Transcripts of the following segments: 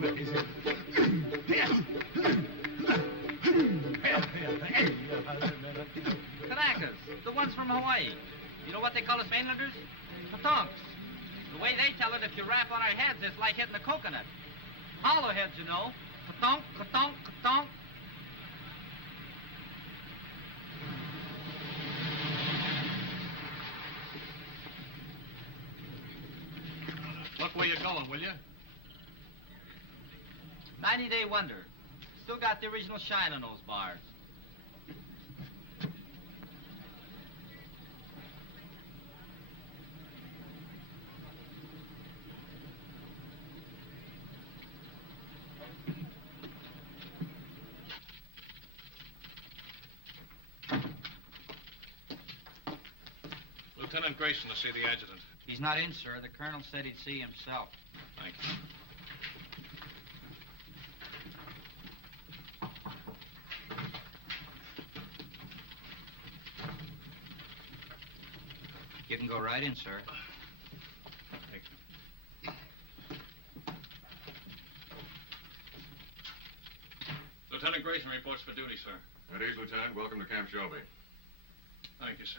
Kanakas, the ones from Hawaii. You know what they call us mainlanders? Patonks. The way they tell it, if you rap on our heads, it's like hitting a coconut. Hollow heads, you know. Katonk, katonk, katonk. Look where you're going, will you? 90-day wonder. Still got the original shine on those bars. Lieutenant Grayson to see the adjutant. He's not in, sir. The colonel said he'd see himself. Thank you. You can go right in, sir. Thank you. Lieutenant Grayson reports for duty, sir. At ease, Lieutenant. Welcome to Camp Shelby. Thank you, sir.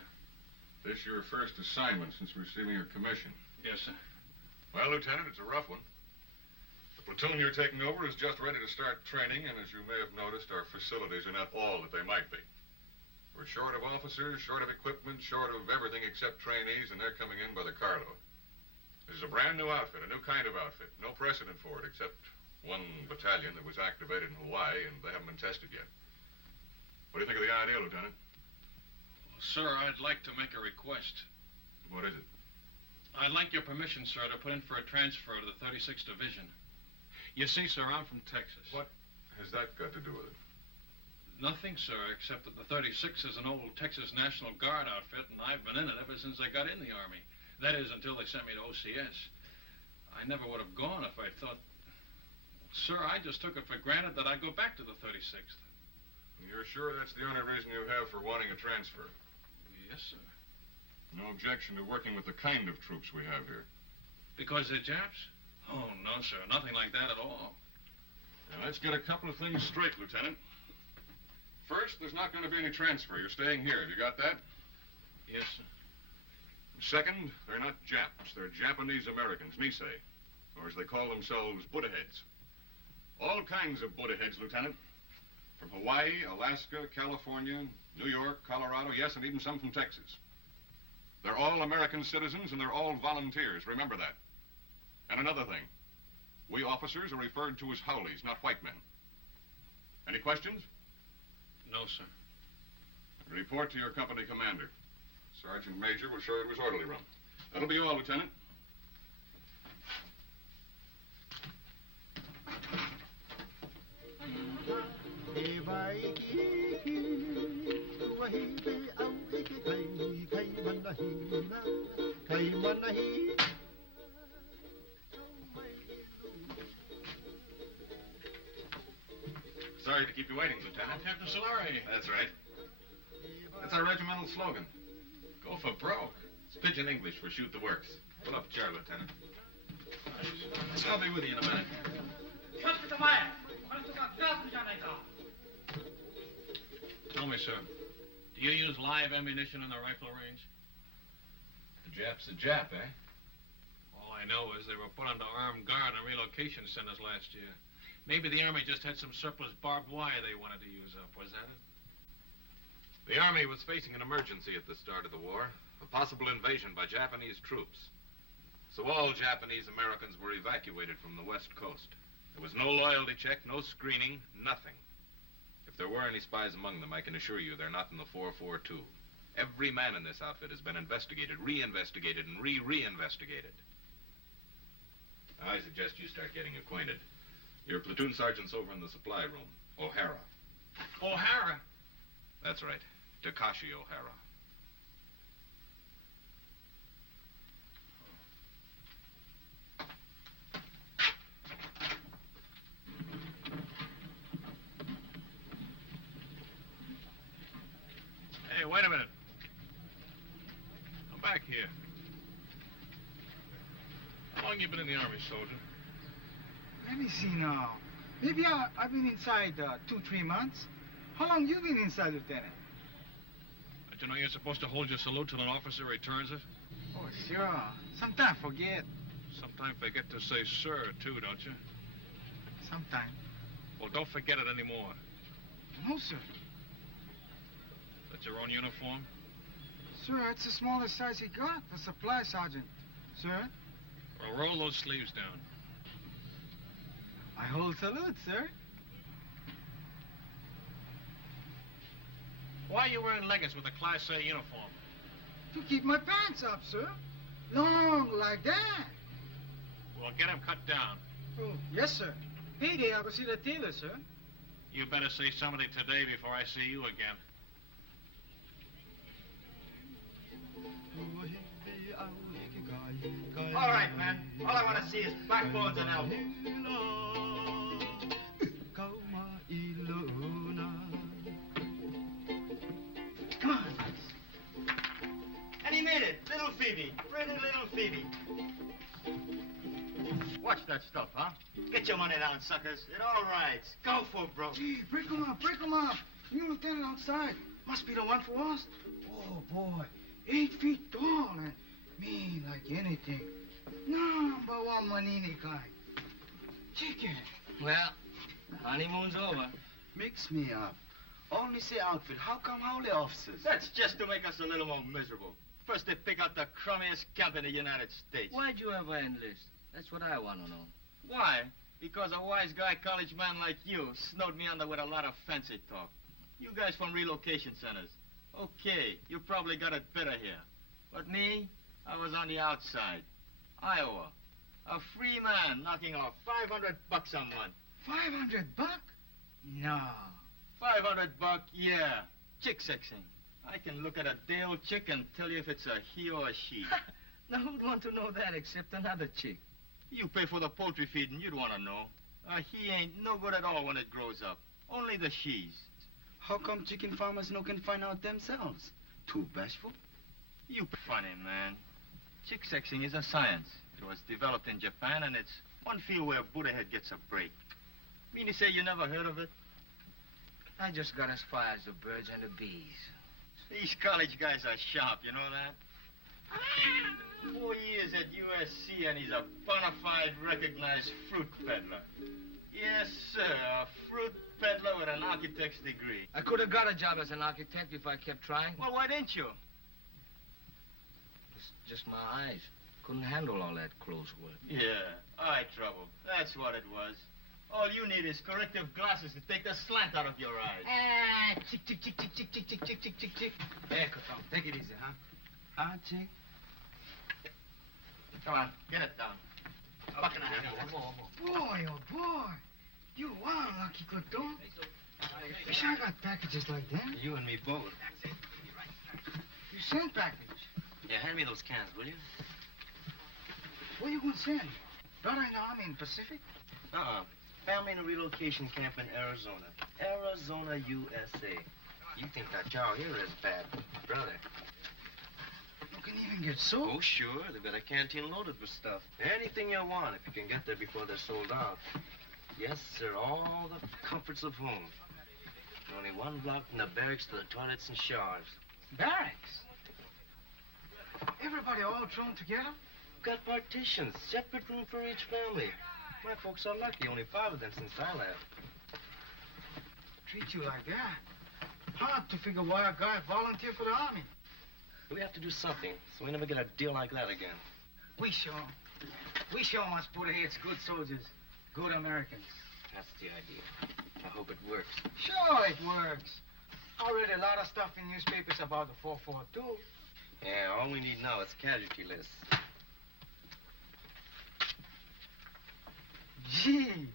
This your first assignment since receiving your commission. Yes, sir. Well, Lieutenant, it's a rough one. The platoon you're taking over is just ready to start training, and as you may have noticed, our facilities are not all that they might be. We're short of officers, short of equipment, short of everything except trainees, and they're coming in by the carload. This is a brand new outfit, a new kind of outfit. No precedent for it, except one battalion that was activated in Hawaii, and they haven't been tested yet. What do you think of the idea, Lieutenant? Sir, I'd like to make a request. What is it? I'd like your permission, sir, to put in for a transfer to the 36th Division. You see, sir, I'm from Texas. What has that got to do with it? Nothing, sir, except that the 36th is an old Texas National Guard outfit, and I've been in it ever since I got in the Army. That is, until they sent me to OCS. I never would have gone if I thought... Sir, I just took it for granted that I'd go back to the 36th. You're sure that's the only reason you have for wanting a transfer? Yes, sir. No objection to working with the kind of troops we have here? Because they're Japs? Oh, no, sir. Nothing like that at all. Now, let's get a couple of things straight, Lieutenant. First, there's not going to be any transfer. You're staying here. Have you got that? Yes, sir. Second, they're not Japs. They're Japanese Americans, Nisei. Or as they call themselves, Buddha heads. All kinds of Buddha heads, Lieutenant. From Hawaii, Alaska, California, New York, Colorado, yes, and even some from Texas. They're all American citizens, and they're all volunteers. Remember that. And another thing. We officers are referred to as Howleys, not white men. Any questions? No, sir. Report to your company commander. Sergeant Major will show you to his orderly room. That'll be all, Lieutenant. Sorry to keep you waiting, Lieutenant. Captain Solari. That's right. That's our regimental slogan. Go for broke. It's pidgin English for shoot the works. Pull up a chair, Lieutenant. I'll be with you in a minute. Tell me, sir, do you use live ammunition in the rifle range? The Jap's a Jap, eh? All I know is they were put under armed guard in relocation centers last year. Maybe the Army just had some surplus barbed wire they wanted to use up. Was that it? The Army was facing an emergency at the start of the war, a possible invasion by Japanese troops. So all Japanese Americans were evacuated from the West Coast. There was no loyalty check, no screening, nothing. If there were any spies among them, I can assure you they're not in the 442. Every man in this outfit has been investigated, re-investigated, and re-investigated. I suggest you start getting acquainted. Your platoon sergeant's over in the supply room, O'Hara. O'Hara? That's right, Takashi O'Hara. Hey, wait a minute. Come back here. How long you been in the Army, soldier? Let me see now. Maybe I've been inside 2-3 months. How long you been inside, Lieutenant? Don't you know you're supposed to hold your salute till an officer returns it? Oh, sure. Sometime forget. Sometimes forget to say sir, too, don't you? Sometime. Well, don't forget it anymore. No, sir. That's your own uniform? Sir, it's the smallest size he got. The supply sergeant. Sir? Well, roll those sleeves down. I hold salute, sir. Why are you wearing leggings with a Class A uniform? To keep my pants up, sir. Long like that. Well, get them cut down. Oh, yes, sir. Payday, I'll go see the tailor, sir. You better say something today before I see you again. All right, man. All I want to see is backbones and elbows. Come on. And he made it. Little Phoebe. Pretty little Phoebe. Watch that stuff, huh? Get your money down, suckers. It all rides. Go for it, bro. Gee, break 'em up, break 'em up. New lieutenant outside. Must be the one for us. Oh, boy. 8 feet tall and mean like anything. Number one Manini kind. Chicken. Well, the honeymoon's over. Mix me up. Only say outfit. How come howly officers? That's just to make us a little more miserable. First they pick out the crummiest camp in the United States. Why'd you ever enlist? That's what I want to know. Why? Because a wise guy college man like you snowed me under with a lot of fancy talk. You guys from relocation centers. Okay, you probably got it better here. But me, I was on the outside. Iowa. A free man knocking off $500 a month. $500? No. $500, yeah. Chick sexing. I can look at a day-old chick and tell you if it's a he or a she. Now, who'd want to know that except another chick? You pay for the poultry feed and you'd want to know. A he ain't no good at all when it grows up. Only the she's. How come chicken farmers no can find out themselves? Too bashful? You funny, man. Chick sexing is a science. It was developed in Japan, and it's one field where Buddha head gets a break. Mean to say you never heard of it? I just got as far as the birds and the bees. These college guys are sharp, you know that? 4 years at USC, and he's a bona fide recognized fruit peddler. Yes, sir, a fruit peddler with an architect's degree. I could have got a job as an architect if I kept trying. Well, why didn't you? It's just my eyes. Couldn't handle all that close work. Yeah, eye trouble. That's what it was. All you need is corrective glasses to take the slant out of your eyes. Ah, chick, chick, chick, chick, chick, chick, chick, chick, chick, chick, chick. There, Coton. Take it easy, huh? Ah, chick. Come on, get it down. A buck and a half. Boy, oh, boy. You are lucky, Coton. Wish I got packages like that. You and me both. You send package. Yeah, hand me those cans, will you? Where you gonna send? Brother in the army in Pacific? Family in a relocation camp in Arizona. Arizona, USA. You think that cow here is bad, brother? You can even get soap. Oh, sure. They've got a canteen loaded with stuff. Anything you want if you can get there before they're sold out. Yes, sir. All the comforts of home. Only one block from the barracks to the toilets and showers. Barracks? Everybody all thrown together? Got partitions, separate room for each family. My folks are lucky. Only 5 of them since I left. Treat you like that? Hard to figure why a guy volunteered for the army. We have to do something so we never get a deal like that again. We show 'em. We show 'em us Buddha-heads, good soldiers, good Americans. That's the idea. I hope it works. Sure it works. I read a lot of stuff in newspapers about the 442. Yeah, all we need now is casualty lists. Gee,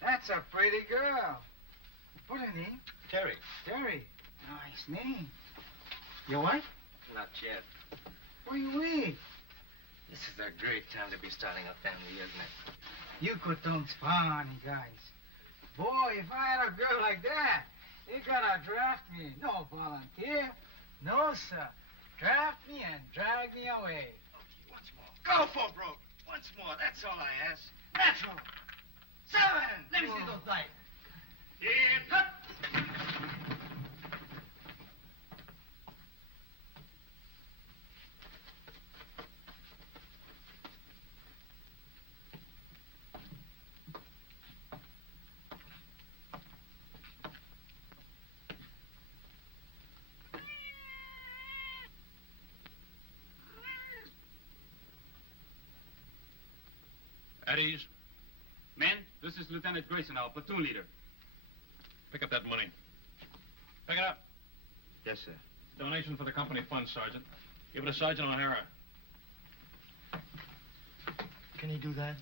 that's a pretty girl. What her name? Terry. Terry. Nice name. Your wife? Not yet. Why you wait? This is a great time to be starting a family, isn't it? You Coton's funny, guys. Boy, if I had a girl like that, you gotta draft me. No volunteer. No, sir. Draft me and drag me away. Okay, once more. Go for broke. Once more. That's all I ask. That's all. 7. Let me see those dice. Here, cut. At ease. Men, this is Lieutenant Grayson, our platoon leader. Pick up that money. Pick it up. Yes, sir. Donation for the company fund, Sergeant. Give it to Sergeant O'Hara. Can he do that?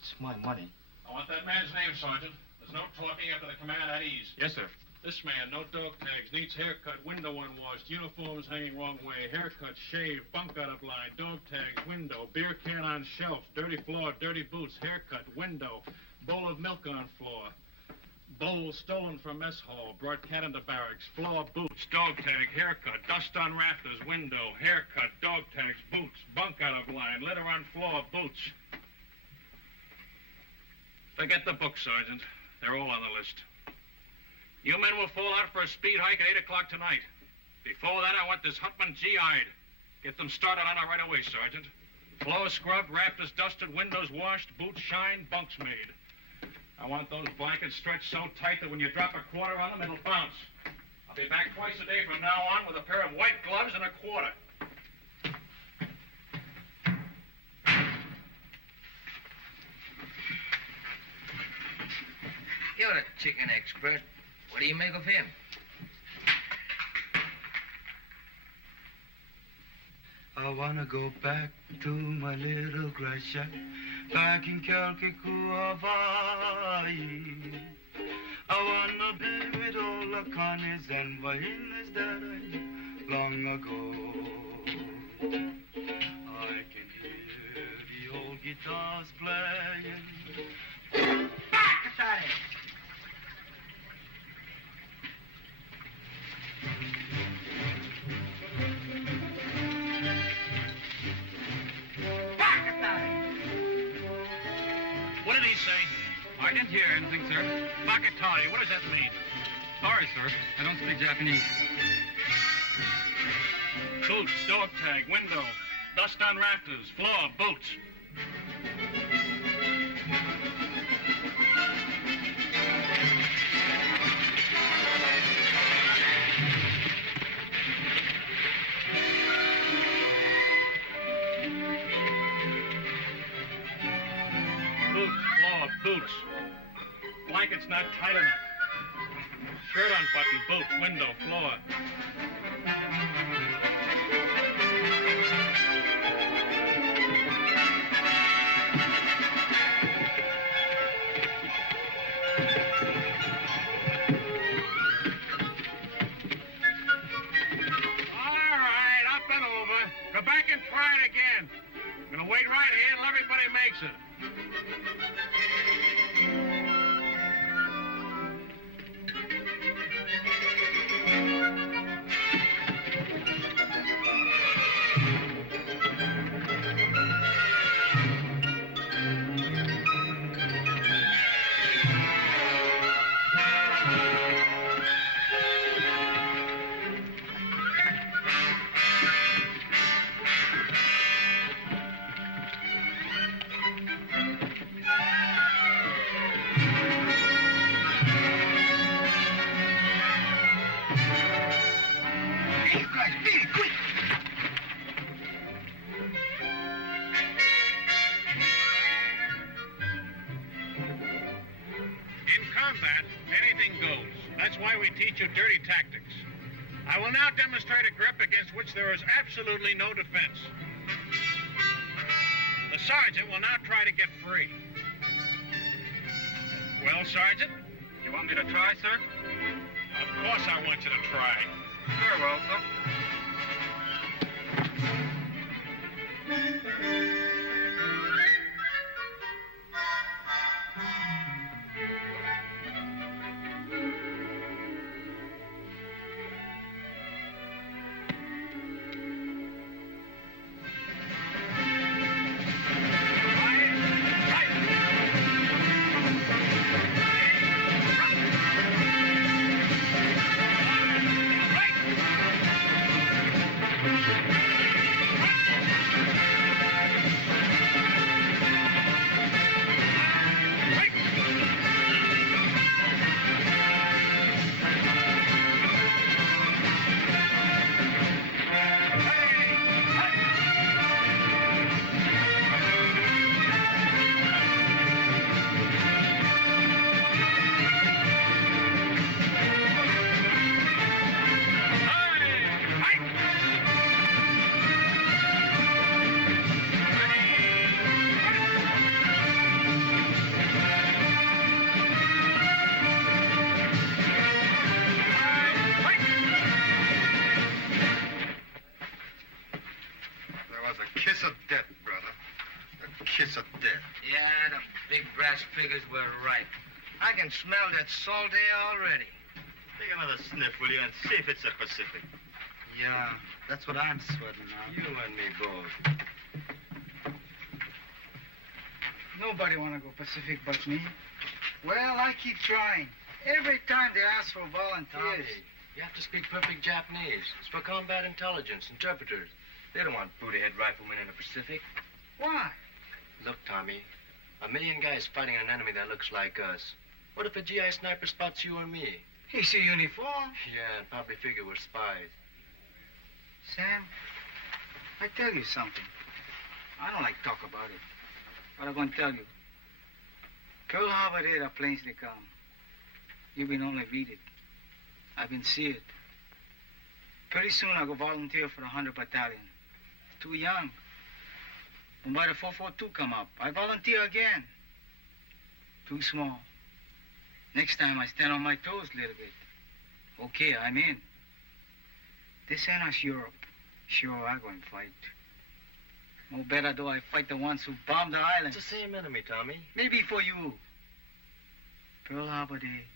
It's my money. I want that man's name, Sergeant. There's no talking after the command at ease. Yes, sir. This man, no dog tags, needs haircut, window unwashed, uniforms hanging wrong way, haircut, shave, bunk out of line, dog tags, window, beer can on shelf, dirty floor, dirty boots, haircut, window, bowl of milk on floor, bowl stolen from mess hall, brought cat into barracks, floor, boots, dog tag, haircut, dust on rafters, window, haircut, dog tags, boots, bunk out of line, litter on floor, boots. Forget the book, Sergeant. They're all on the list. You men will fall out for a speed hike at 8 o'clock tonight. Before that, I want this Huntman GI'd. Get them started on it right away, Sergeant. Floor scrubbed, rafters dusted, windows washed, boots shined, bunks made. I want those blankets stretched so tight that when you drop a quarter on them, it'll bounce. I'll be back twice a day from now on with a pair of white gloves and a quarter. You're a chicken expert. What do you make of him? I wanna go back to my little grass shack back in Calcasieu, Hawaii. I wanna be with all the Connies and Vahinas that I knew long ago. I can hear the old guitars playing. Back at it! What did he say? I didn't hear anything, sir. Bakatari, what does that mean? Sorry, sir. I don't speak Japanese. Boots, dog tag, window, dust on rafters, floor, boots. Boots. Blanket's not tight enough. Shirt unbuttoned, boots, window, floor. All right, up and over. Go back and try it again. I'm gonna wait right here until everybody makes it. Dirty tactics. I will now demonstrate a grip against which there is absolutely no defense. The sergeant will now try to get free. Well, Sergeant? You want me to try, sir? Of course I want you to try. Very well, sir. figures were right. I can smell that salt air already. Take another sniff, will you, and see if it's the Pacific. Yeah, that's what I'm sweating now. You and me both. Nobody want to go Pacific but me. Well, I keep trying. Every time they ask for volunteers. Tommy, you have to speak perfect Japanese. It's for combat intelligence, interpreters. They don't want booty-head riflemen in the Pacific. Why? Look, Tommy, 1 million guys fighting an enemy that looks like us. What if a GI sniper spots you or me? He see uniform. Yeah, and probably figure we're spies. Sam, I tell you something. I don't like talk about it, but I'm gonna tell you. Pearl Harbor there, the planes they come. You been only read it. I've been see it. Pretty soon I'll go volunteer for the 100 Battalion. Too young. When by the 442 come up, I volunteer again. Too small. Next time I stand on my toes a little bit. Okay, I'm in. This ain't us Europe. Sure, I'm going to fight. No better do I fight the ones who bombed the island. It's the same enemy, Tommy. Maybe for you. Pearl Harbor Day,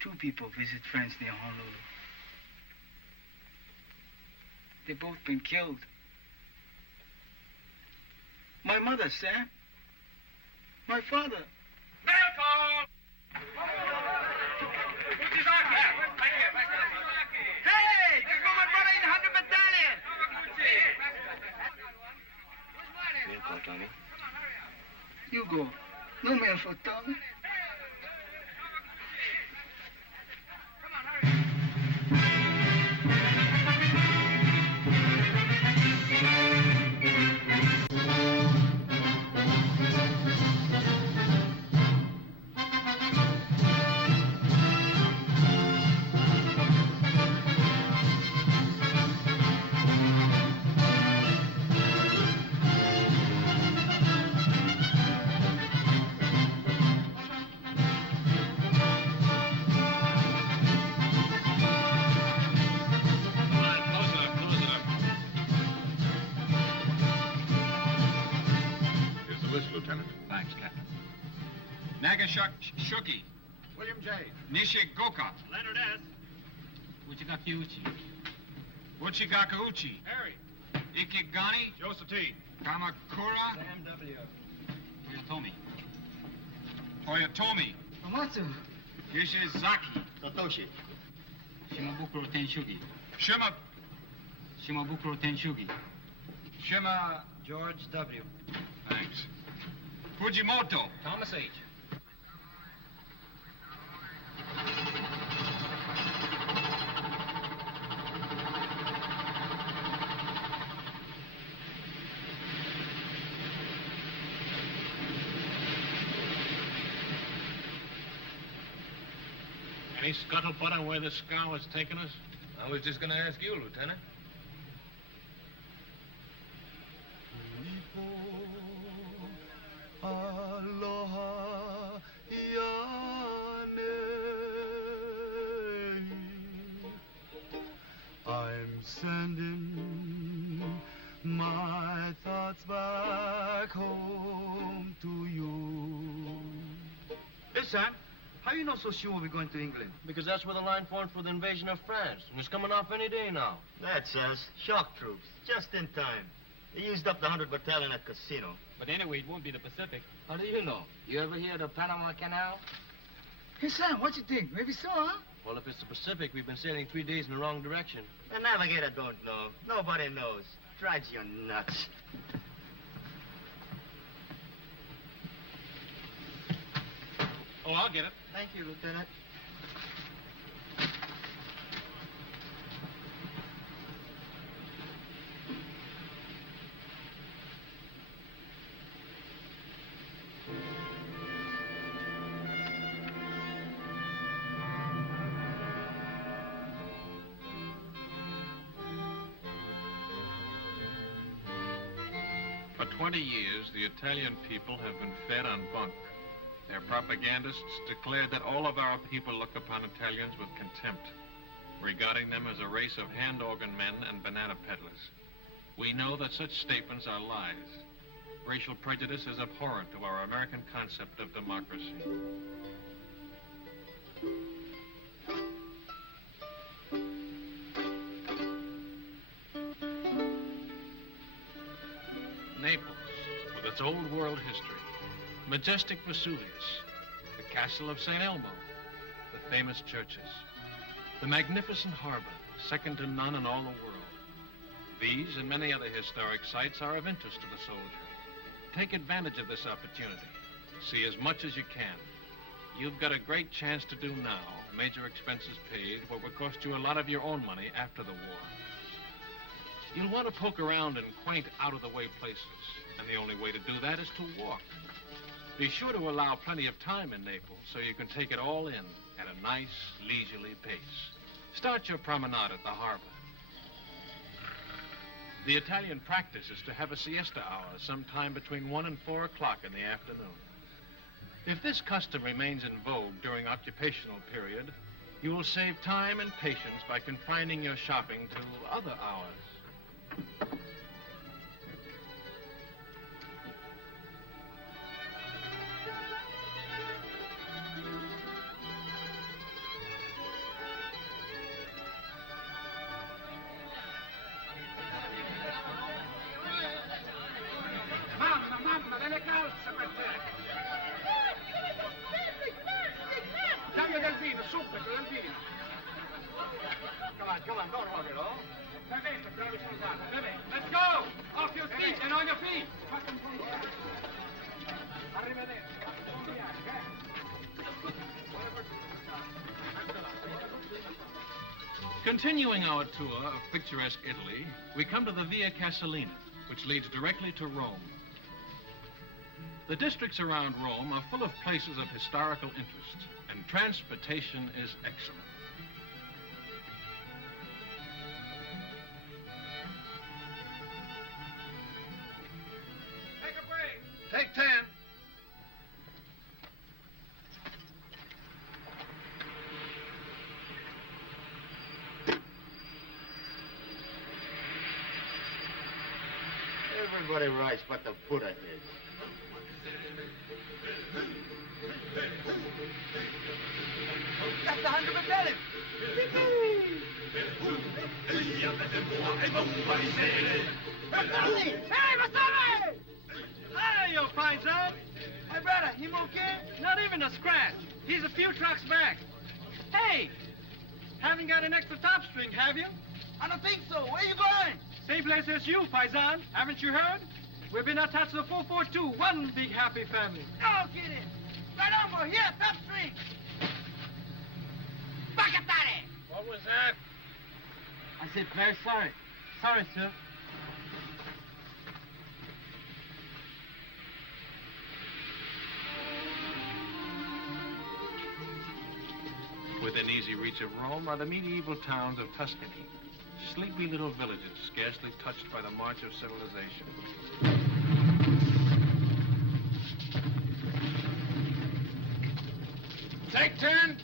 2 people visit friends near Honolulu. They both been killed. My mother, Sam. My father. Welcome! Hey! There go my brother in the 100 Battalion! We'll go, Tommy. You go. No man for Tommy. Shuki. William J. Nishigoka. Leonard S. Uchigaki Uchi. Uchigaka Uchi. Harry. Ikigani. Joseph T. Kamakura. Sam W. Toyotomi. Toyotomi. Amatsu. Ishizaki. Satoshi. Shimabukuro Tenshugi. Shima. Shimabukuro Tenshugi. Shima. George W. Thanks. Fujimoto. Thomas H. Any scuttlebutt on where this scow has taken us? I was just going to ask you, Lieutenant. Aloha, I'm sending my thoughts back home to you. Hey, Sam, how you know so sure we're going to England? Because that's where the line formed for the invasion of France. And it's coming off any day now. That's us. Shock troops. Just in time. They used up the 100 Battalion at Casino. But anyway, it won't be the Pacific. How do you know? You ever hear of the Panama Canal? Hey, Sam, what you think? Maybe so, huh? Well, if it's the Pacific, we've been sailing 3 days in the wrong direction. The navigator don't know. Nobody knows. Drives you nuts. Oh, I'll get it. Thank you, Lieutenant. For 20 years, the Italian people have been fed on bunk. Their propagandists declared that all of our people look upon Italians with contempt, regarding them as a race of hand organ men and banana peddlers. We know that such statements are lies. Racial prejudice is abhorrent to our American concept of democracy. Naples, with its old world history, majestic Vesuvius, the castle of St. Elmo, the famous churches, the magnificent harbor, second to none in all the world. These and many other historic sites are of interest to the soldier. Take advantage of this opportunity. See as much as you can. You've got a great chance to do now, major expenses paid, what will cost you a lot of your own money after the war. You'll want to poke around in quaint, out-of-the-way places, and the only way to do that is to walk. Be sure to allow plenty of time in Naples so you can take it all in at a nice, leisurely pace. Start your promenade at the harbor. The Italian practice is to have a siesta hour sometime between 1 and 4 o'clock in the afternoon. If this custom remains in vogue during occupational period, you will save time and patience by confining your shopping to other hours. Mamma, delle calze per te! Cambio del vino, subito del vino! Come on, don't hold it all. Bevete, bravi soldati, bevete. Let's go! Off your feet and on your feet! Arrivederci. Buon viaggio, Continuing our tour of picturesque Italy, we come to the Via Casalina, which leads directly to Rome. The districts around Rome are full of places of historical interest, and transportation is excellent. Take a break. Take 10. Everybody writes but the Buddha heads. That's the 100 battalion. Hey, Vasari! Hey, you paisan! Hey, brother, him okay? Not even a scratch. He's a few trucks back. Hey! Haven't got an extra top string, have you? I don't think so. Where you going? Same place as you, paisan. Haven't you heard? We've been attached to the 442, one big happy family. No kidding. Right on, boy. Here, top string. Bacatare! What was that? I said, very sorry. Sorry, sir. Within easy reach of Rome are the medieval towns of Tuscany. Sleepy little villages, scarcely touched by the march of civilization. Take 10.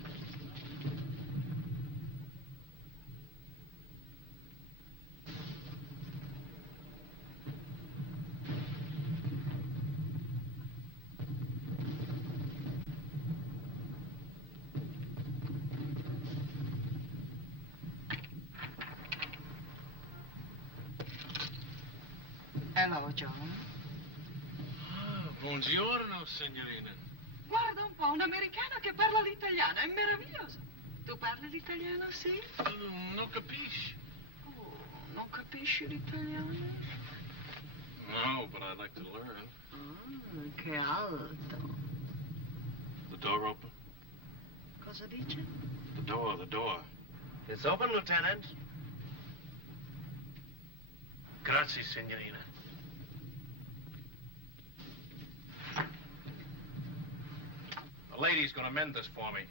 Hello, John. Buongiorno, signorina. Guarda un po', un americano che parla l'italiano, è meraviglioso. Tu parli l'italiano, sì? Non capisci? Oh, non capisci l'italiano? No, but I'd like to learn. Che alto. The door open? Cosa dice? The door. It's open, Lieutenant. Grazie, signorina. The lady's gonna mend this for me.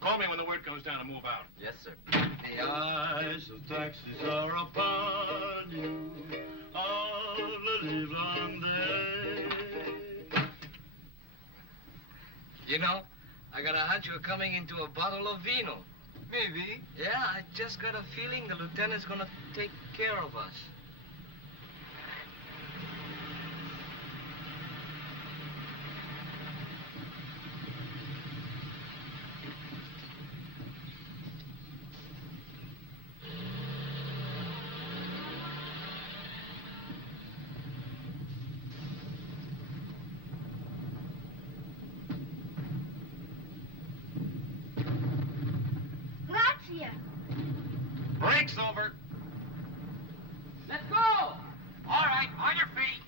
Call me when the word comes down to move out. Yes, sir. The eyes of taxis are upon you all the livelong day. You know, I got a hunch we're coming into a bottle of vino. Maybe. Yeah, I just got a feeling the lieutenant's gonna take care of us. Gracia. Break's over. Let's go! All right, on your feet.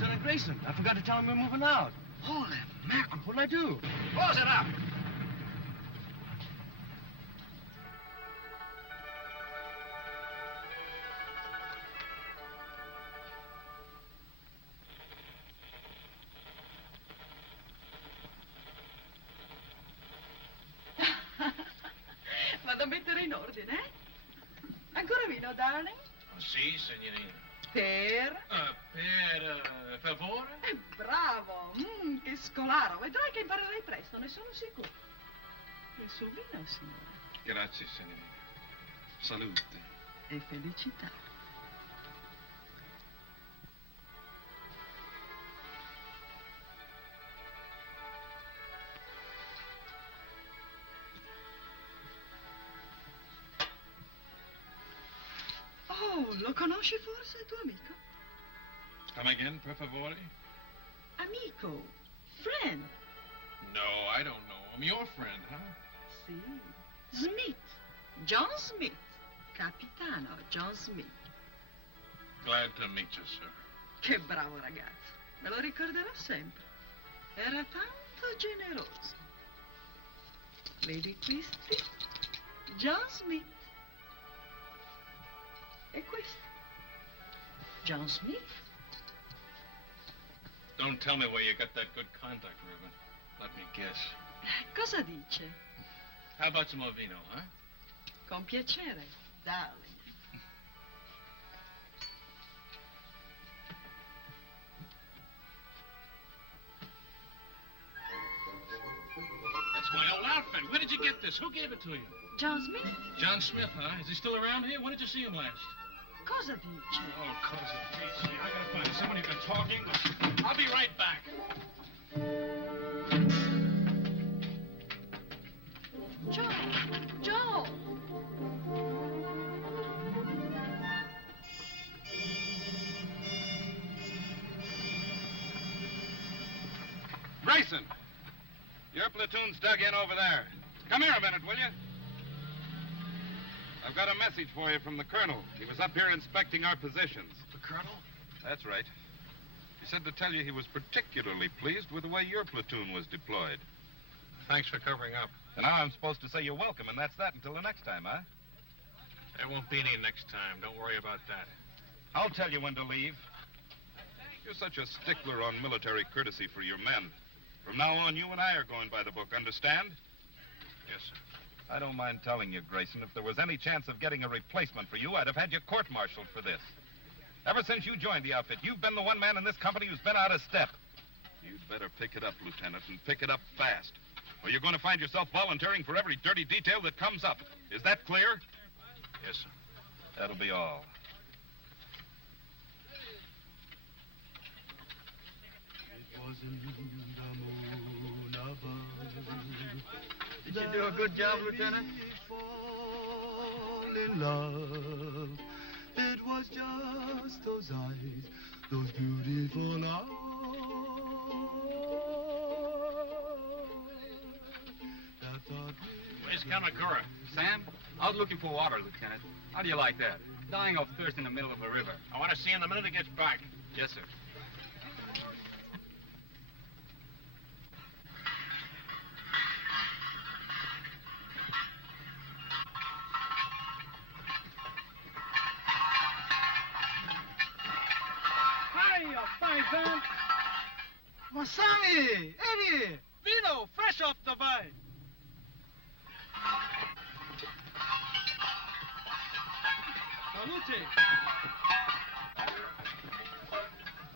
Lieutenant Grayson, I forgot to tell him we're moving out. Holy mackerel, what'll I do? Close it up. Vado a mettere in ordine, eh? Ancora vino, darling? Sì, signorina. Per? Per favore? Bravo! Che scolaro! Vedrai che imparerai presto, ne sono sicuro. Il suo vino, signore. Grazie, signorina. Salute. E felicità. Oh, lo conosci forse, il tuo amico? Come again, per favore? Amico. Friend. No, I don't know him. Your friend, huh? Sì. Smith. John Smith. Capitano John Smith. Glad to meet you, sir. Che bravo ragazzo. Me lo ricorderò sempre. Era tanto generoso. Vedi questi? John Smith. E questo? John Smith. Don't tell me where you got that good contact ribbon. Let me guess. Cosa dice? How about some more vino, huh? Con piacere, darling. That's my old outfit. Where did you get this? Who gave it to you? John Smith? John Smith, huh? Is he still around here? When did you see him last? Cosa dice? Oh, cosa dice. I gotta find somebody who's been talking. I'll be right back. Joe! Joe! Grayson, your platoon's dug in over there. Come here a minute, will you? I've got a message for you from the colonel. He was up here inspecting our positions. The colonel? That's right. He said to tell you he was particularly pleased with the way your platoon was deployed. Thanks for covering up. And now I'm supposed to say you're welcome, and that's that until the next time, huh? There won't be any next time. Don't worry about that. I'll tell you when to leave. You're such a stickler on military courtesy for your men. From now on, you and I are going by the book, understand? Yes, sir. I don't mind telling you, Grayson, if there was any chance of getting a replacement for you, I'd have had you court-martialed for this. Ever since you joined the outfit, you've been the one man in this company who's been out of step. You'd better pick it up, Lieutenant, and pick it up fast. Or you're going to find yourself volunteering for every dirty detail that comes up. Is that clear? Yes, sir. That'll be all. It wasn't the moon above. Did you do a good job, Lieutenant? Fall in love. It was just those eyes, those beautiful eyes. That thought Where's Kamakura? Sam, out looking for water, Lieutenant. How do you like that? Dying of thirst in the middle of a river. I want to see him the minute he gets back. Yes, sir. Hiya, fine, Sam. Masami, Eddie, vino, fresh off the vine. Salute.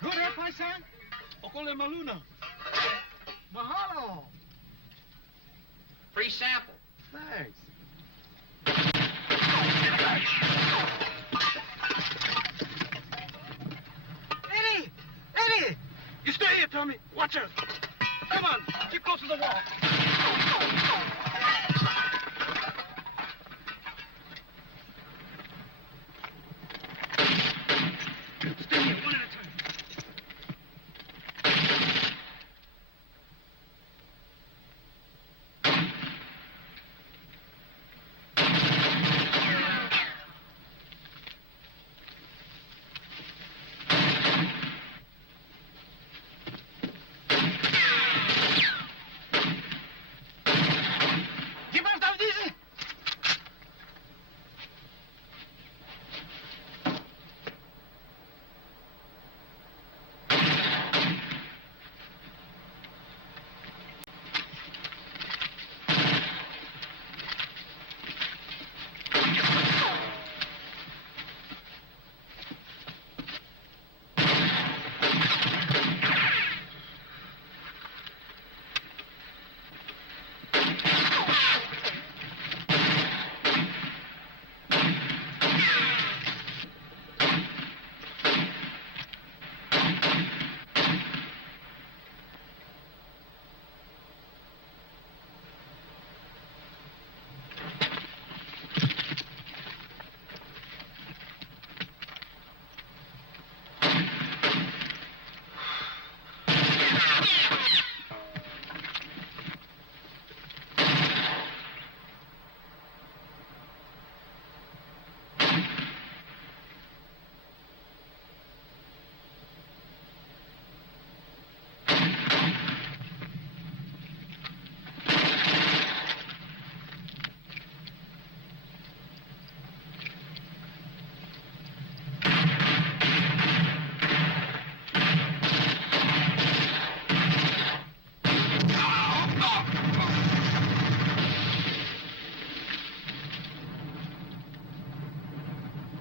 Good, eh, paisan? Okole maluna. Mahalo. Free sample. Thanks. Watch her. Come on, keep close to the wall. Stay here, one at a time.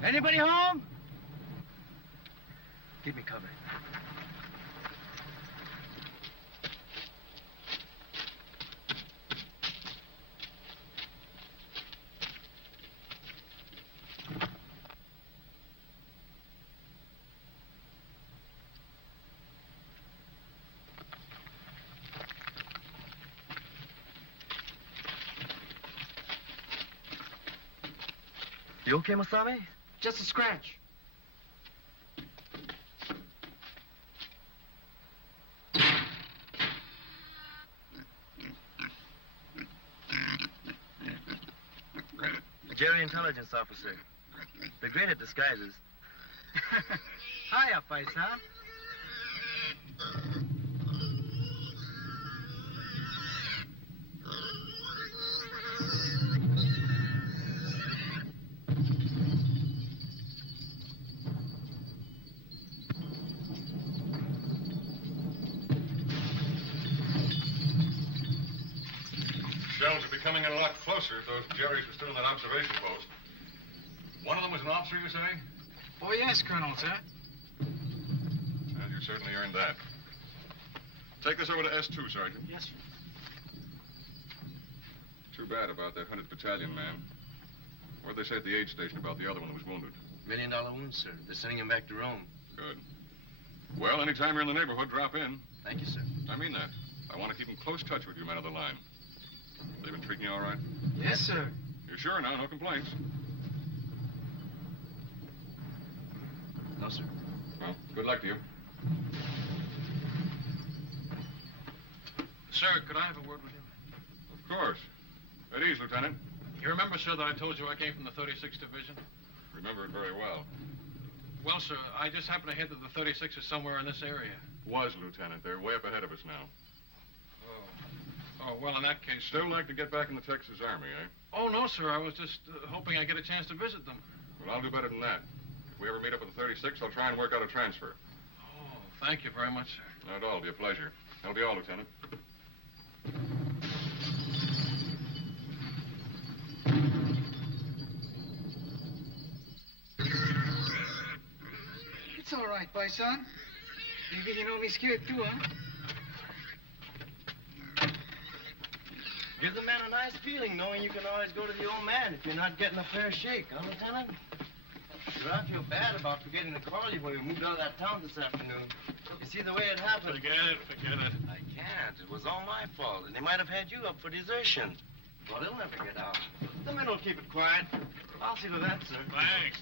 Anybody home? Keep me covered. You okay, Masami? Just a scratch. Jerry, intelligence officer. They're great at disguises. Hiya, Paisan. Shells would be coming in a lot closer if those Jerrys were still in that observation post. One of them was an officer, you say? Oh, yes, Colonel, sir. Well, you certainly earned that. Take this over to S2, Sergeant. Yes, sir. Too bad about that 100th Battalion man. What'd they say at the aid station about the other one that was wounded? $1 million wound, sir. They're sending him back to Rome. Good. Well, anytime you're in the neighborhood, drop in. Thank you, sir. I mean that. I want to keep in close touch with you men of the line. They've been treating you all right? Yes, sir. You're sure now? No complaints? No, sir. Well, good luck to you. Sir, could I have a word with you? Of course. At ease, Lieutenant. You remember, sir, that I told you I came from the 36th Division? Remember it very well. Well, sir, I just happen to hear that the 36th is somewhere in this area. Was, Lieutenant. They're way up ahead of us now. Oh, well, in that case... Still like to get back in the Texas Army, eh? Oh, no, sir. I was just hoping I'd get a chance to visit them. Well, I'll do better than that. If we ever meet up with the 36th, I'll try and work out a transfer. Oh, thank you very much, sir. Not at all. It'll be a pleasure. That'll be all, Lieutenant. It's all right, Paisan. Maybe you know me scared too, huh? Give the man a nice feeling knowing you can always go to the old man if you're not getting a fair shake, huh, Lieutenant? Sure, I feel bad about forgetting to call you when we moved out of that town this afternoon. You see the way it happened? Forget it. I can't. It was all my fault, and they might have had you up for desertion. Well, they'll never get out. The men will keep it quiet. I'll see to that, sir. Thanks.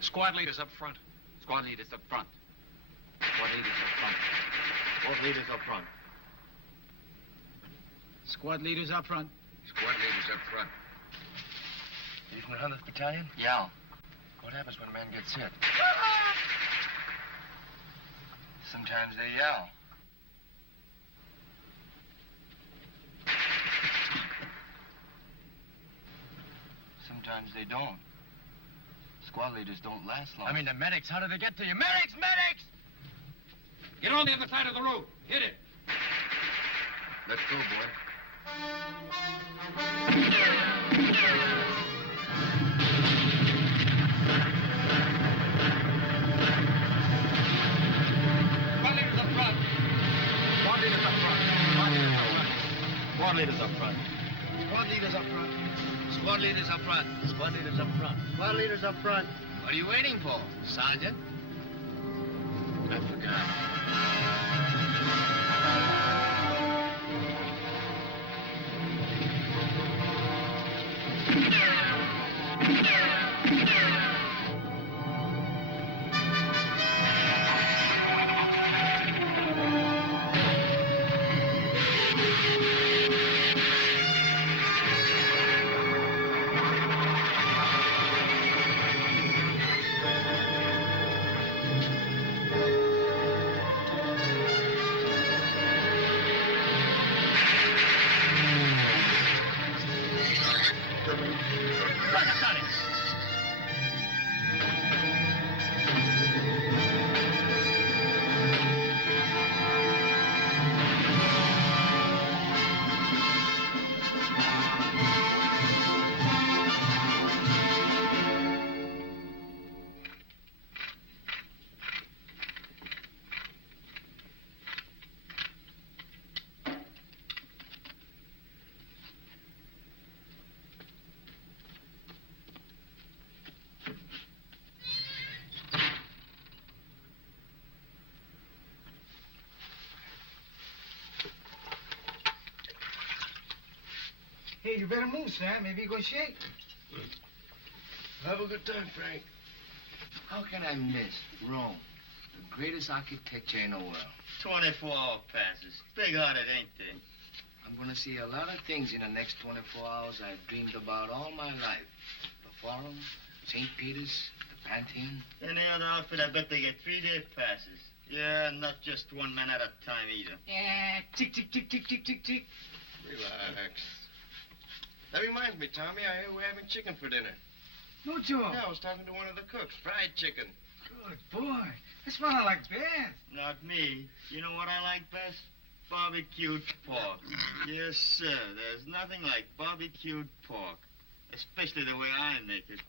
Squad leaders up front. Squad leaders up front. Squad leaders up front. Both leaders up front. Squad leaders up front. Squad leaders up front. You from the 100th Battalion? Yell. What happens when a man gets hit? Sometimes they yell. Sometimes they don't. Squad leaders don't last long. I mean, the medics, how do they get to you? Medics! Get on the other side of the road. Hit it. Let's go, boy. Squad leaders up front. Squad leaders up front. Squad leaders up front. Squad leaders up front. Squad leaders up front. Squad leaders up front. Squad leaders up front. What are you waiting for, Sergeant? I forgot. Hey, you better move, Sam. Maybe you're going to shake. Have a good time, Frank. How can I miss Rome, the greatest architecture in the world? 24-hour passes. Big-hearted, ain't they? I'm going to see a lot of things in the next 24 hours I've dreamed about all my life. The Forum, St. Peter's, the Pantheon. Any other outfit, I bet they get 3-day passes. Yeah, not just one man at a time either. Yeah, tick, tick, tick, tick, tick, tick, tick. Relax. That reminds me, Tommy, I hear we're having chicken for dinner. No, Joe. Yeah, I was talking to one of the cooks. Fried chicken. Good boy. That's what I like best. Not me. You know what I like best? Barbecued pork. Yes, sir. There's nothing like barbecued pork. Especially the way I make it.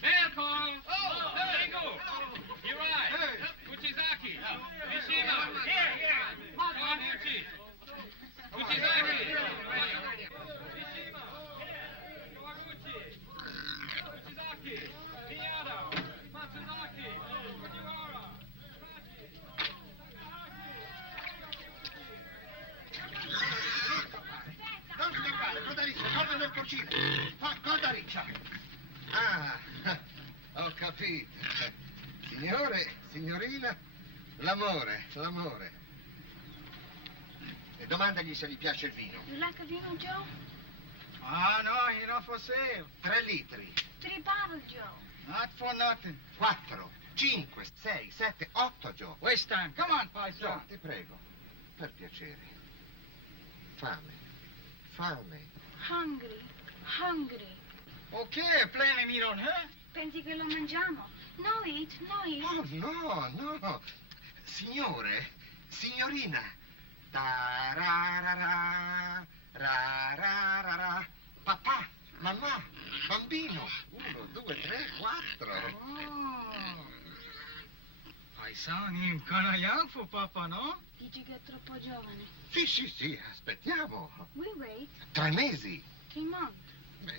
Hey, Carl. Oh, hey, go. You're right. Uchizaki. Mishima. Here. Carl Uchi. Uchizaki. Mishima. Kawaguchi. Uchizaki. Miyada. Matsuzaki. Fujiwara. Torna nel porcino. Guarda riccia. Ah, ho capito. Signore, signorina, l'amore. E domandagli se gli piace il vino. You like a vino, Joe? Ah, no, you're not for sale. 3 litri. 3 bottles, Joe. Not for nothing. 4, 5, 6, 7, 8, Joe. Waste time. Come on, paisa. Joe, ti prego. Per piacere. Fame. Hungry. Ok, plenamente on her. Pensi che lo mangiamo? No eat, no eat. Oh, no, no. Signore, signorina. Ta-ra-ra-ra, ra-ra-ra-ra. Papà, mamma, bambino. 1, 2, 3, 4. Oh. Paisano, in kind young for Papa, no? Dici che è troppo giovane. Sì, aspettiamo. We wait. 3 mesi. 3 months.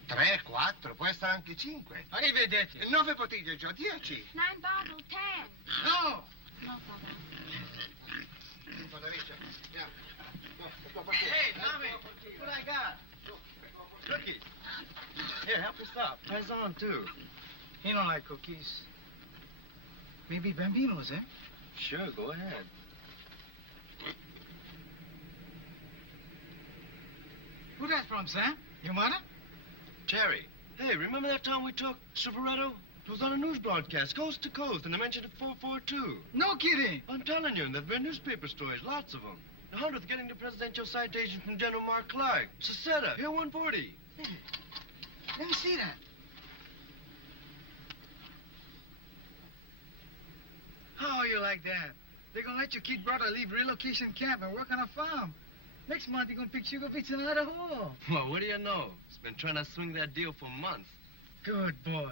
3, 4, può essere anche 5. Arrivederci. 9 bottiglie, Gio, 10. 9 bottles, 10. No! No, Papa. Hey, Tommy, what I got? Cookies. Here, help yourself. Pass on, too. He don't like cookies. Maybe Bambino's, eh? Sure, go ahead. Who that from, Sam? Your mother? Terry. Hey, remember that time we took Superetto? It was on a news broadcast, coast to coast, and they mentioned it 442. No kidding. I'm telling you, and there've been newspaper stories, lots of them. The 100th getting the presidential citation from General Mark Clark. Seceta, here 140. Let me see that. How you like that? They're gonna let your kid brother leave relocation camp and work on a farm. Next month, you're gonna pick sugar beets in another hole. Well, what do you know? He's been trying to swing that deal for months. Good boy.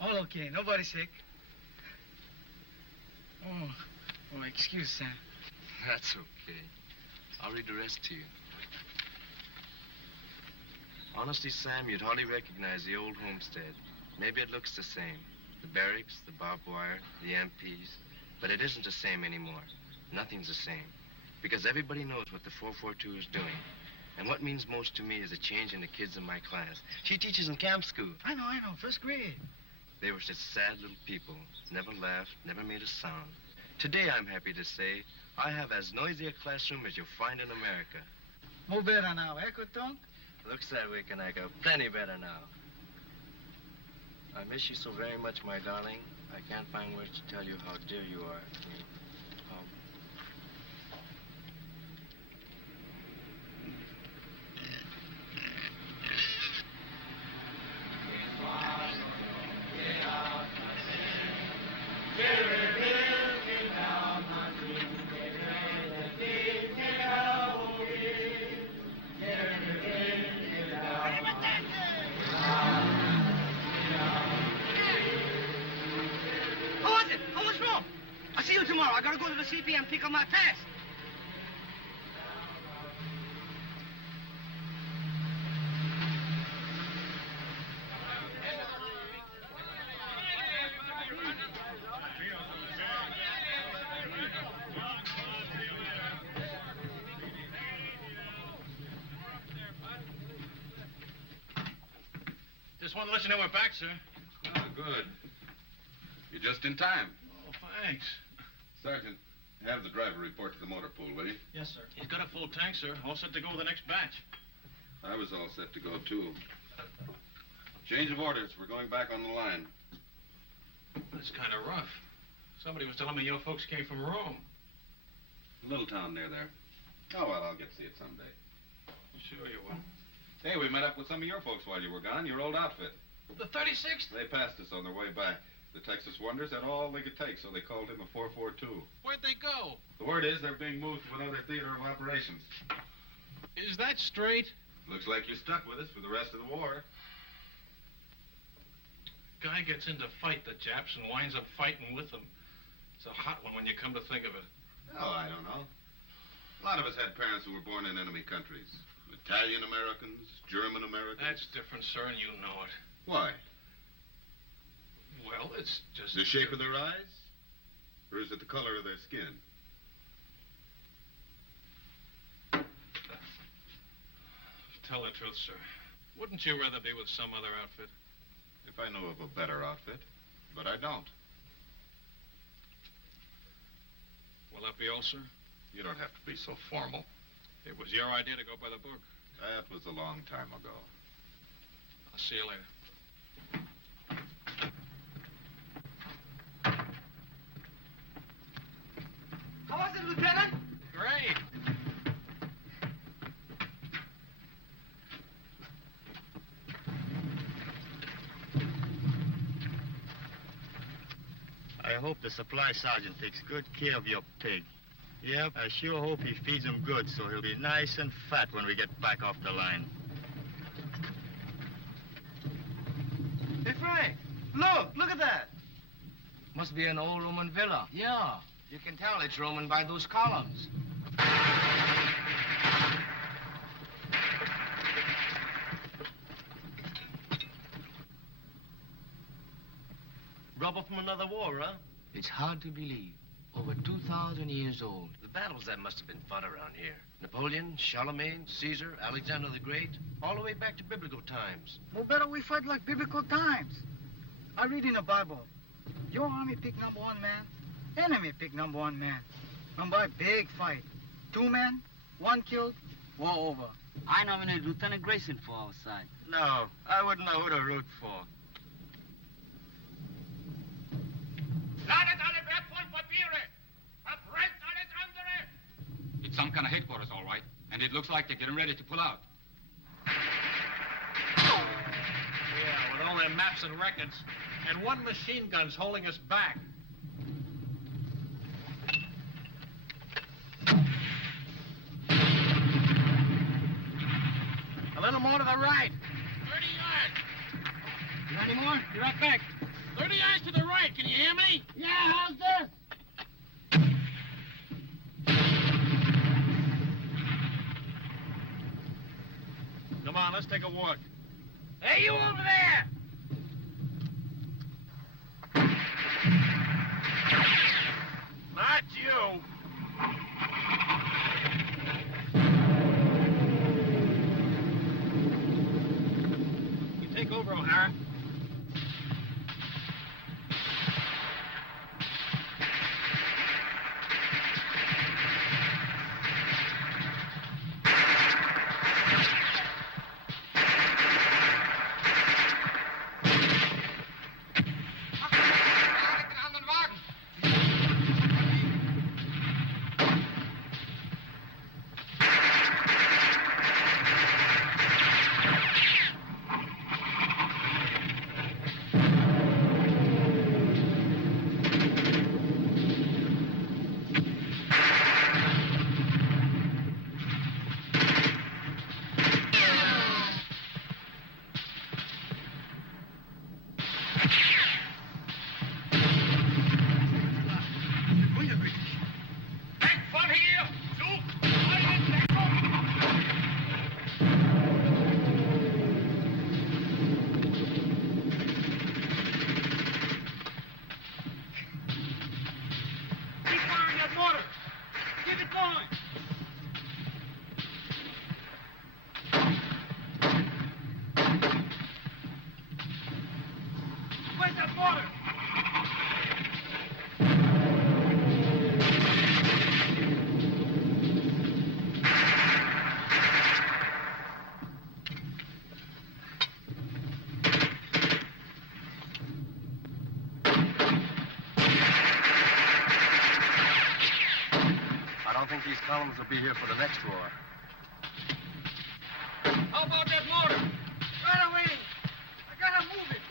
All okay. Nobody sick. Oh, excuse, Sam. That's okay. I'll read the rest to you. Honestly, Sam, you'd hardly recognize the old homestead. Maybe it looks the same. The barracks, the barbed wire, the MPs. But it isn't the same anymore. Nothing's the same. Because everybody knows what the 442 is doing. And what means most to me is a change in the kids in my class. She teaches in camp school. I know. First grade. They were such sad little people. Never laughed, never made a sound. Today, I'm happy to say, I have as noisy a classroom as you'll find in America. No better now, eh, Kutong? Looks that way, Kanaka. Plenty better now. I miss you so very much, my darling. I can't find words to tell you how dear you are to me. I gotta go to the CP and pick up my pass. Just want to let you know we're back, sir. Oh, good. You're just in time. Oh, thanks. Sergeant, have the driver report to the motor pool, will you? Yes, sir. He's got a full tank, sir. All set to go with the next batch. I was all set to go, too. Change of orders. We're going back on the line. That's kind of rough. Somebody was telling me your folks came from Rome. Little town near there. Oh, well, I'll get to see it someday. Sure you will. Hey, we met up with some of your folks while you were gone, your old outfit. The 36th? They passed us on their way back. The Texas Wonders had all they could take, so they called him a 442. Where'd they go? The word is they're being moved to another theater of operations. Is that straight? Looks like you're stuck with us for the rest of the war. Guy gets in to fight the Japs and winds up fighting with them. It's a hot one when you come to think of it. Oh, I don't know. A lot of us had parents who were born in enemy countries. Italian Americans, German Americans. That's different, sir, and you know it. Why? Well, it's just... The shape of their eyes? Or is it the color of their skin? Tell the truth, sir. Wouldn't you rather be with some other outfit? If I know of a better outfit. But I don't. Will that be all, sir? You don't have to be so formal. It was your idea to go by the book. That was a long time ago. I'll see you later. How was it, Lieutenant? Great. I hope the supply sergeant takes good care of your pig. Yep, I sure hope he feeds him good so he'll be nice and fat when we get back off the line. Hey, Frank, look at that. Must be an old Roman villa. Yeah, you can tell it's Roman by those columns. Rubble from another war, huh? It's hard to believe. Over 2,000 years old. The battles that must have been fought around here. Napoleon, Charlemagne, Caesar, Alexander the Great, all the way back to biblical times. Well, better we fight like biblical times. I read in the Bible, your army pick number 1 man, enemy pick number 1 man. And by big fight, 2 men, 1 killed, war over. I nominate Lieutenant Grayson for our side. No, I wouldn't know who to root for. It's some kind of headquarters, all right. And it looks like they're getting ready to pull out. Yeah, with all their maps and records. And 1 machine gun's holding us back. A little more to the right. 30 yards. You any more? Be right back. 30 yards to the right. Can you hear me? Yeah, how's this? Come on, let's take a walk. Hey, you over there! Not you. You take over, O'Hara. These columns will be here for the next war. How about that motor? Right away. I gotta move it.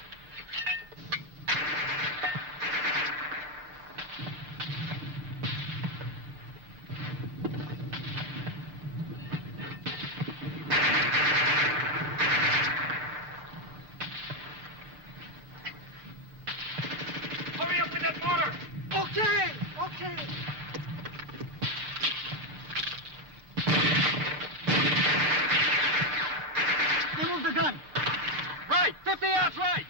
Hurry up with that motor! Okay, okay. Remove the gun. Right, 50 yards right.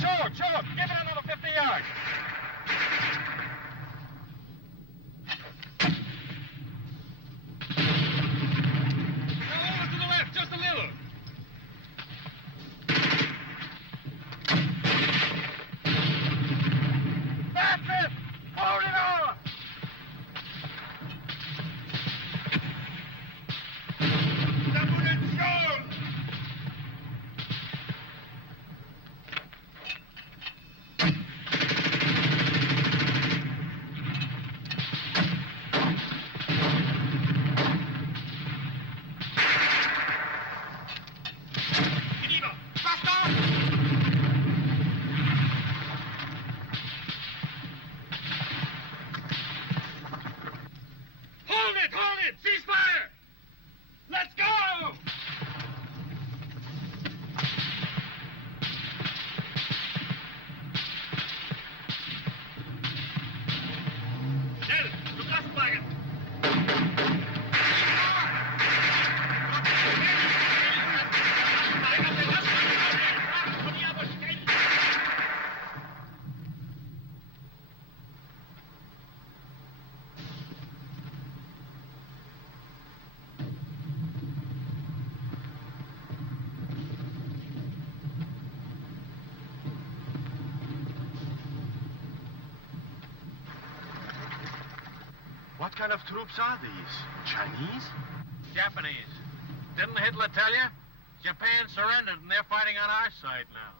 Sure. Give it another 50 yards. Now over to the left, just a little. That's it. Hold it on. What kind of troops are these? Chinese? Japanese. Didn't Hitler tell you? Japan surrendered and they're fighting on our side now.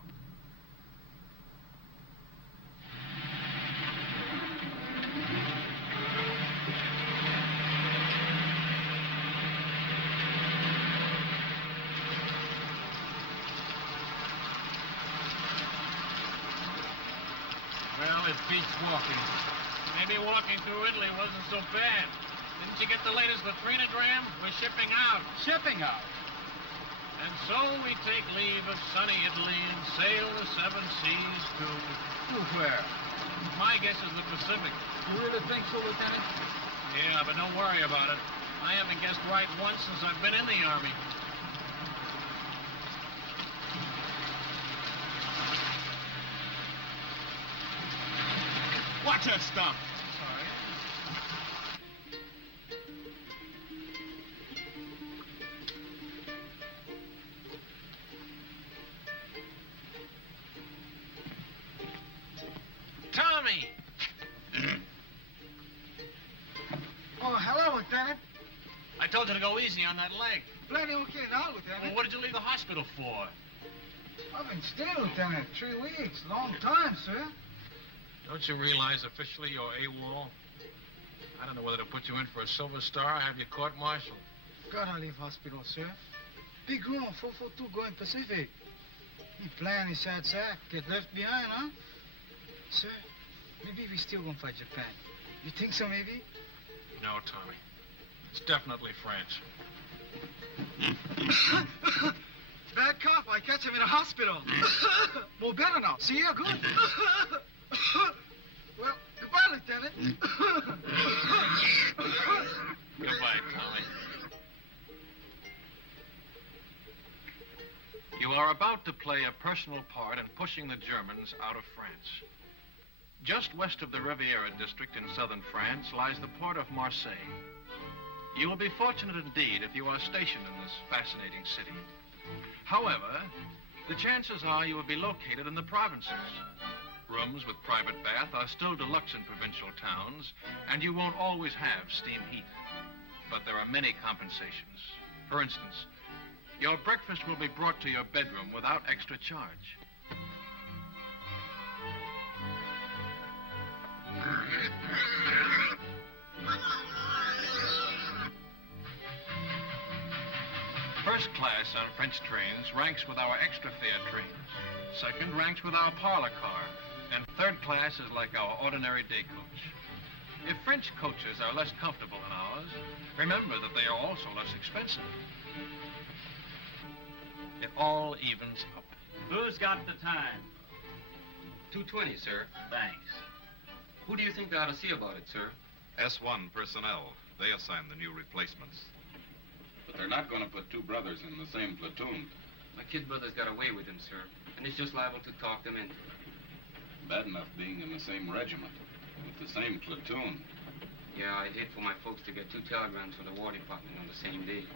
Well, it beats walking. Maybe walking through Italy wasn't so bad. Didn't you get the latest Latrinogram? We're shipping out. Shipping out? And so we take leave of sunny Italy and sail the seven seas to... Where? My guess is the Pacific. You really think so, Lieutenant? Yeah, but don't worry about it. I haven't guessed right once since I've been in the Army. Watch that stump. Sorry. Tommy! Oh, hello, Lieutenant. I told you to go easy on that leg. Plenty okay now, Lieutenant. Well, what did you leave the hospital for? I've been staying, Lieutenant. 3 weeks. Long time, sir. Don't you realize officially you're AWOL? I don't know whether to put you in for a Silver Star or have you court-martialed. Gotta leave hospital, sir. Big room, 442 going Pacific. He plan his sad sack. Get left behind, huh? Sir, maybe we still gonna fight Japan. You think so, maybe? No, Tommy. It's definitely France. Bad cough. I catch him in a hospital. Well, better now. See you good. Well, goodbye, Lieutenant. Goodbye, Tommy. You are about to play a personal part in pushing the Germans out of France. Just west of the Riviera district in southern France lies the port of Marseille. You will be fortunate indeed if you are stationed in this fascinating city. However, the chances are you will be located in the provinces. Rooms with private bath are still deluxe in provincial towns, and you won't always have steam heat. But there are many compensations. For instance, your breakfast will be brought to your bedroom without extra charge. First class on French trains ranks with our extra fare trains. Second ranks with our parlor car. And third class is like our ordinary day coach. If French coaches are less comfortable than ours, remember that they are also less expensive. It all evens up. Who's got the time? 2:20, sir. Thanks. Who do you think they ought to see about it, sir? S1 personnel. They assign the new replacements. But they're not going to put two brothers in the same platoon. My kid brother's got away with him, sir. And he's just liable to talk them into it. Bad enough being in the same regiment, with the same platoon. Yeah, I'd hate for my folks to get two telegrams from the War Department on the same day.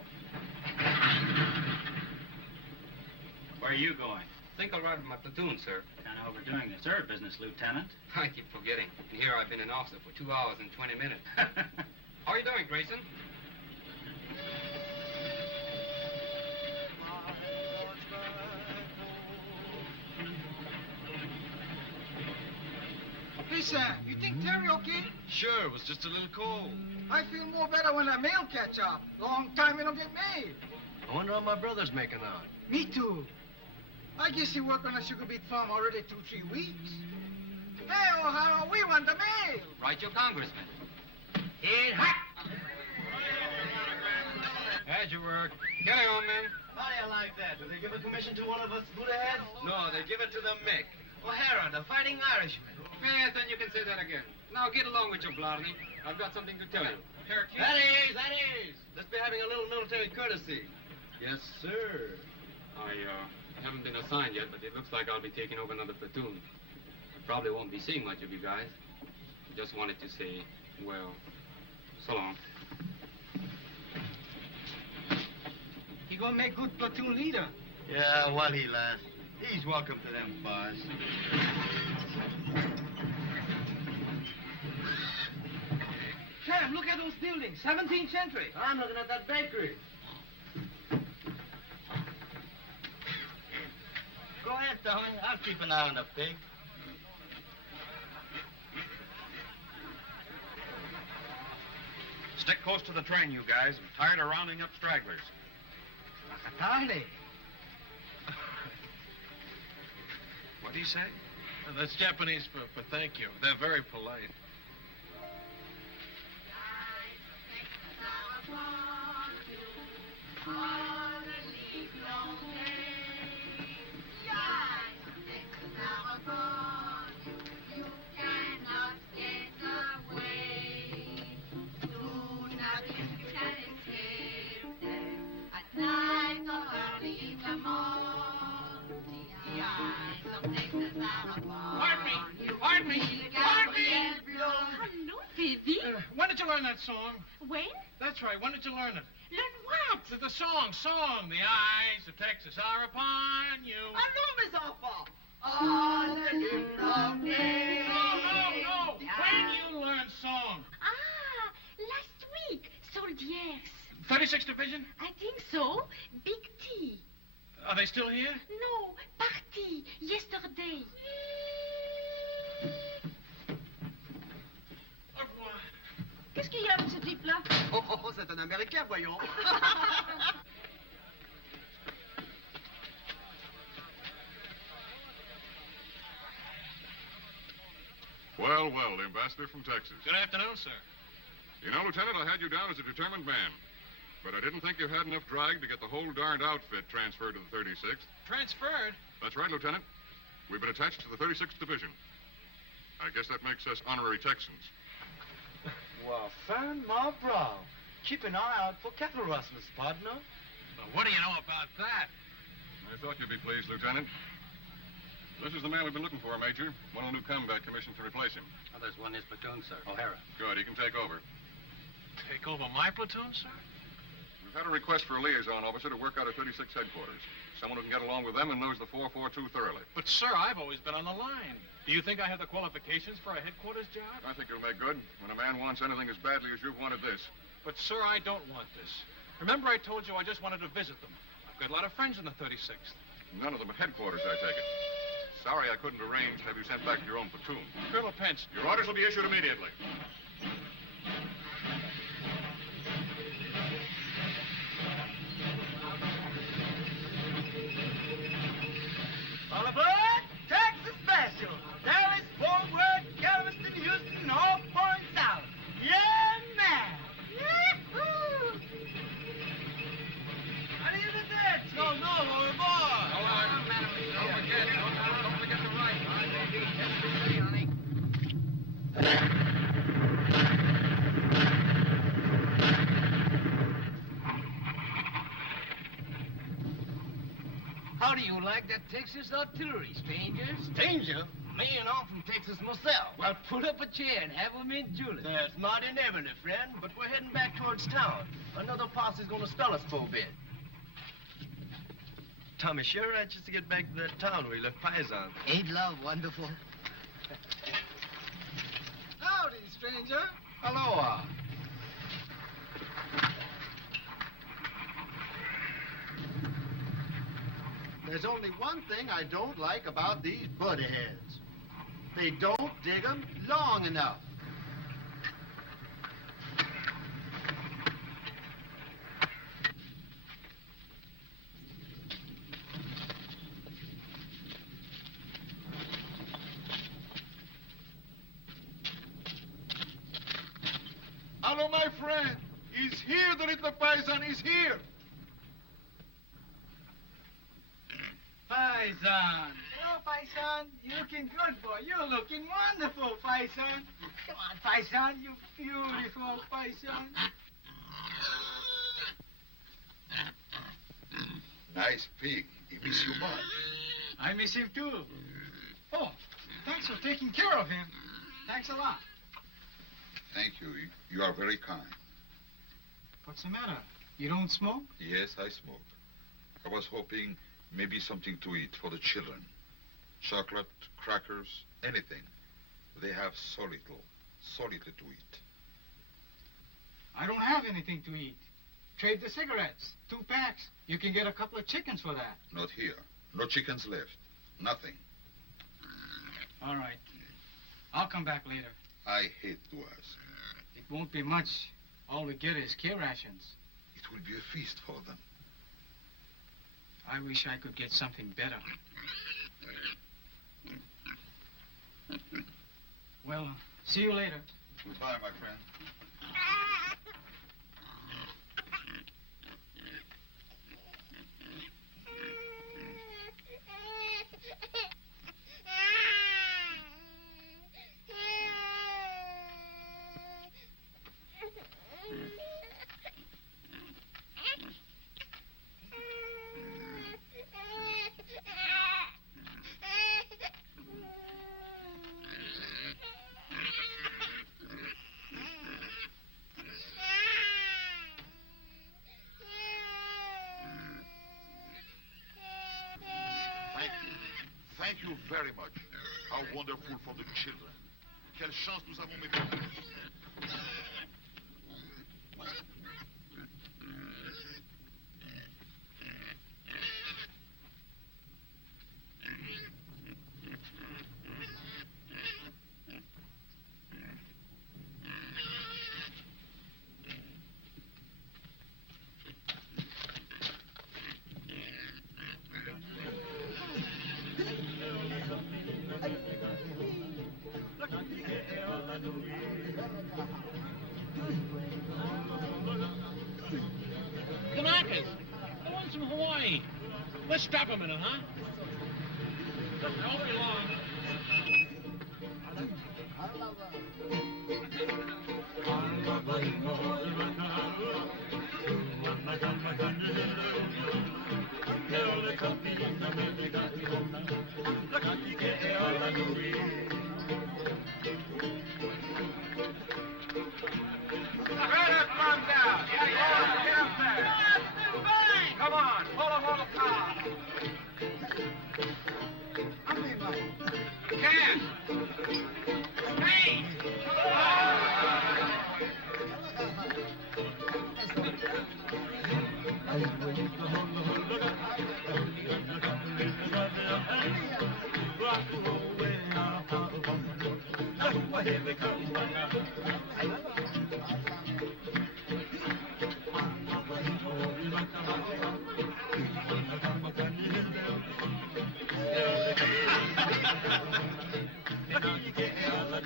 Where are you going? Think I'll ride with my platoon, sir. Kind of overdoing the sir business, Lieutenant. I keep forgetting. And here I've been an officer for 2 hours and 20 minutes. How are you doing, Grayson? Hey, Sam, you think Terry okay? Sure, it was just a little cold. I feel more better when that mail catch up. Long time it don't get made. I wonder how my brother's making out. Me too. I guess he worked on a sugar beet farm already 2-3 weeks. Hey, O'Hara, we want the mail. Right, your congressman. Hey, hot. How'd you work? Get it on, man. How do you like that? Do they give a commission to one of us Buddha-heads? No, they give it to the Mick. O'Hara, the fighting Irishman. Yes, then you can say that again. Now get along with you, Blarney. I've got something to tell you. That is. Let's be having a little military courtesy. Yes, sir. I haven't been assigned yet, but it looks like I'll be taking over another platoon. I probably won't be seeing much of you guys. Just wanted to say, well, so long. He gonna make good platoon leader. Yeah, while he lasts. He's welcome to them bars. Sam, look at those building, 17th century. I'm looking at that bakery. Go ahead, Tommy. I'll keep an eye on the pig. Stick close to the train, you guys. I'm tired of rounding up stragglers. Makatale. What'd he say? That's Japanese for thank you. They're very polite. Pardon me. Hello, Vivi. When did you learn that song? When? That's right. When did you learn it? Learn what? The song. The eyes of Texas are upon you. Allô, mes enfants. On the long day. No. When you learn song? Last week. Soldiers. 36th Division? I think so. Big T. Are they still here? No, party. Yesterday. Au revoir. Qu'est-ce qu'il y a, ce type-là? Oh, c'est un Américain, voyons. Well, the ambassador from Texas. Good afternoon, sir. You know, Lieutenant, I had you down as a determined man. But I didn't think you had enough drag to get the whole darned outfit transferred to the 36th. Transferred? That's right, Lieutenant. We've been attached to the 36th Division. I guess that makes us honorary Texans. Well, Fern, my bro. Keep an eye out for cattle rustlers, partner. Well, what do you know about that? I thought you'd be pleased, Lieutenant. This is the man we've been looking for, Major. One of the new combat commission to replace him. Oh, there's one in his platoon, sir. O'Hara. Good, he can take over. Take over my platoon, sir? We've had a request for a liaison officer to work out at 36 headquarters. Someone who can get along with them and knows the 442 thoroughly. But, sir, I've always been on the line. Do you think I have the qualifications for a headquarters job? I think you'll make good when a man wants anything as badly as you've wanted this. But, sir, I don't want this. Remember I told you I just wanted to visit them. I've got a lot of friends in the 36th. None of them at headquarters, I take it. Sorry I couldn't arrange to have you sent back to your own platoon. Colonel Pence. Your orders will be issued immediately. All aboard, Texas Special. Dallas, Fort Worth, Galveston, Houston, all points out. Yeah, man. Yahoo! How do you do that? No, all aboard. Don't forget the right. How do you like that Texas artillery, stranger? Stranger? Me and I'm from Texas myself. Well, pull up a chair and have 'em in Julius. That's mighty neighborly, friend, but we're heading back towards town. Another posse's gonna stall us for a bit. Tommy sure anxious to get back to that town where he left Paisan. Ain't love wonderful? Howdy, stranger. Aloha. There's only one thing I don't like about these buddy heads. They don't dig 'em long enough. Hello, my friend. He's here. The little paisan is here. Paisan. Hello, Paisan. You're looking good, boy. You're looking wonderful, Paisan. Come on, Paisan. You beautiful Paisan. Nice pig. He miss you much. I miss him, too. Oh, thanks for taking care of him. Thanks a lot. Thank you. You are very kind. What's the matter? You don't smoke? Yes, I smoke. I was hoping maybe something to eat for the children. Chocolate, crackers, anything. They have so little to eat. I don't have anything to eat. Trade the cigarettes. 2 packs. You can get a couple of chickens for that. Not here. No chickens left. Nothing. All right. I'll come back later. I hate to ask. It won't be much. All we get is care rations. It will be a feast for them. I wish I could get something better. Well, see you later. Goodbye, my friend. Thank you very much. How wonderful for the children. Quelle chance nous avons maintenant. Kanakas, the ones from Hawaii. Let's stop a minute, huh? I won't be long. Come on, pull a whole car. Can. Hey!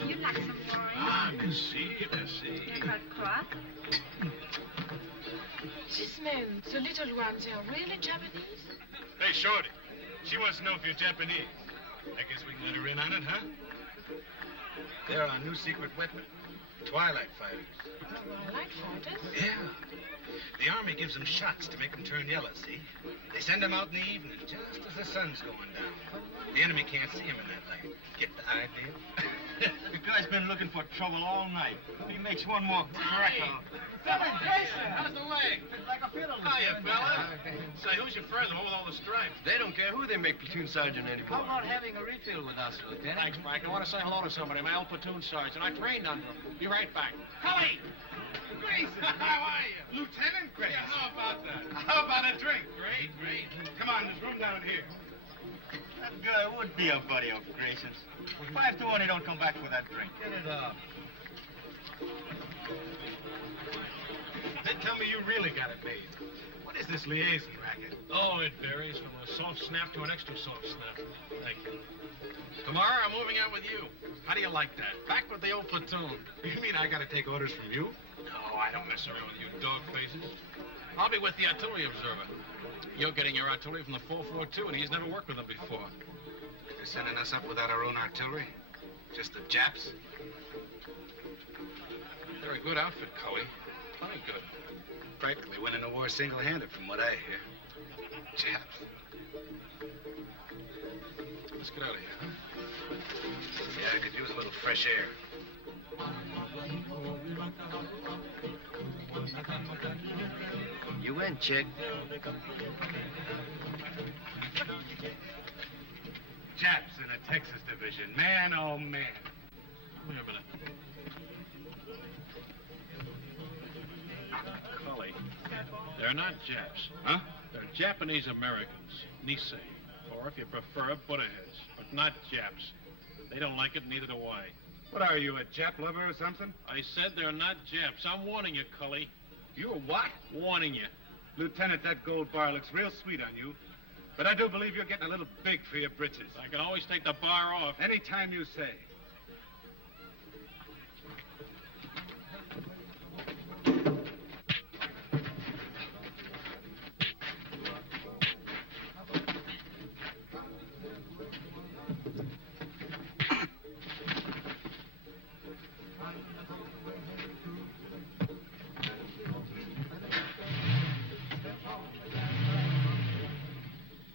You'd like some wine? Ah, merci, merci. Cut crop? These men, the little ones, are really Japanese? Hey, Shorty. She wants to know if you're Japanese. I guess we can let her in on it, huh? They're our new secret weapon. Twilight fighters. Twilight fighters? Yeah. The army gives them shots to make them turn yellow, see? They send them out in the evening, just as the sun's going down. The enemy can't see them in that light. Get the idea? The guy's been looking for trouble all night. He makes one more crack on. How's the leg? It's like a fiddle. Hiya, fella. Say, who's your friend, the one with all the stripes? They don't care who they make platoon sergeant anymore. How about having a refill with us, Lieutenant? Thanks, Mike. I want to say hello to somebody. My old platoon sergeant. I trained under him. Be right back. Cully! Grayson! How are you? Lieutenant Grayson. Yeah, how about that? How about a drink? Great, great. Come on, there's room down here. That guy would be a buddy of Grayson's. 5 to 1, he don't come back for that drink. Get it up. They tell me you really got it made. What is this liaison racket? Oh, it varies from a soft snap to an extra soft snap. Thank you. Tomorrow, I'm moving out with you. How do you like that? Back with the old platoon. You mean I gotta take orders from you? No, I don't mess around with you dog faces. I'll be with the artillery observer. You're getting your artillery from the 442, and he's never worked with them before. They're sending us up without our own artillery? Just the Japs? They're a good outfit, Cully. Plenty good. Practically winning the war single-handed, from what I hear. Japs. Let's get out of here, huh? Yeah, I could use a little fresh air. You win, chick. Japs in a Texas division. Man, oh, man. Come here a minute. They're not Japs. Huh? They're Japanese Americans, Nisei. Or if you prefer, Buddha heads. But not Japs. They don't like it, neither do I. What are you, a Jap lover or something? I said they're not Japs. I'm warning you, Cully. You a what? Warning you. Lieutenant, that gold bar looks real sweet on you. But I do believe you're getting a little big for your britches. I can always take the bar off. Any time you say.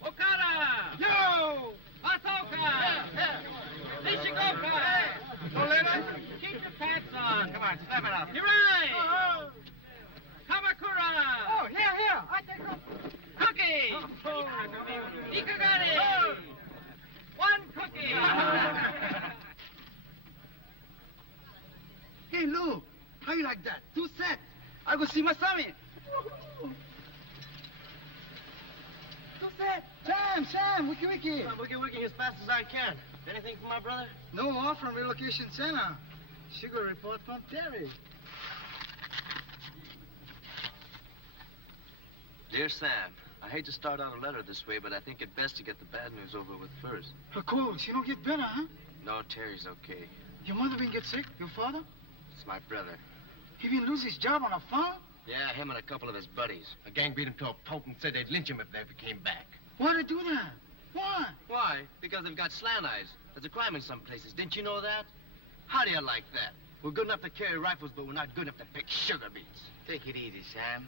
Okada! Yo! Masoka! Nishikoka! No later? Keep your pants on. Come on, step it up. Hirai! Kamakura! Oh, here. I take off. Cookie! Ikagari! One cookie! Hey, Lou, how you like that? 2 sets. I go see Masami. 2 sets. Sam, wiki. I'm wiki as fast as I can. Anything for my brother? No off from relocation center. Sugar report from Terry. Dear Sam, I hate to start out a letter this way, but I think it best to get the bad news over with first. Of course, you don't get better, huh? No, Terry's okay. Your mother been get sick? Your father? It's my brother. He been lose his job on a farm? Yeah, him and a couple of his buddies. A gang beat him to a pulp and said they'd lynch him if they ever came back. Why'd they do that? Why? Why? Because they've got slant eyes. There's a crime in some places. Didn't you know that? How do you like that? We're good enough to carry rifles, but we're not good enough to pick sugar beets. Take it easy, Sam.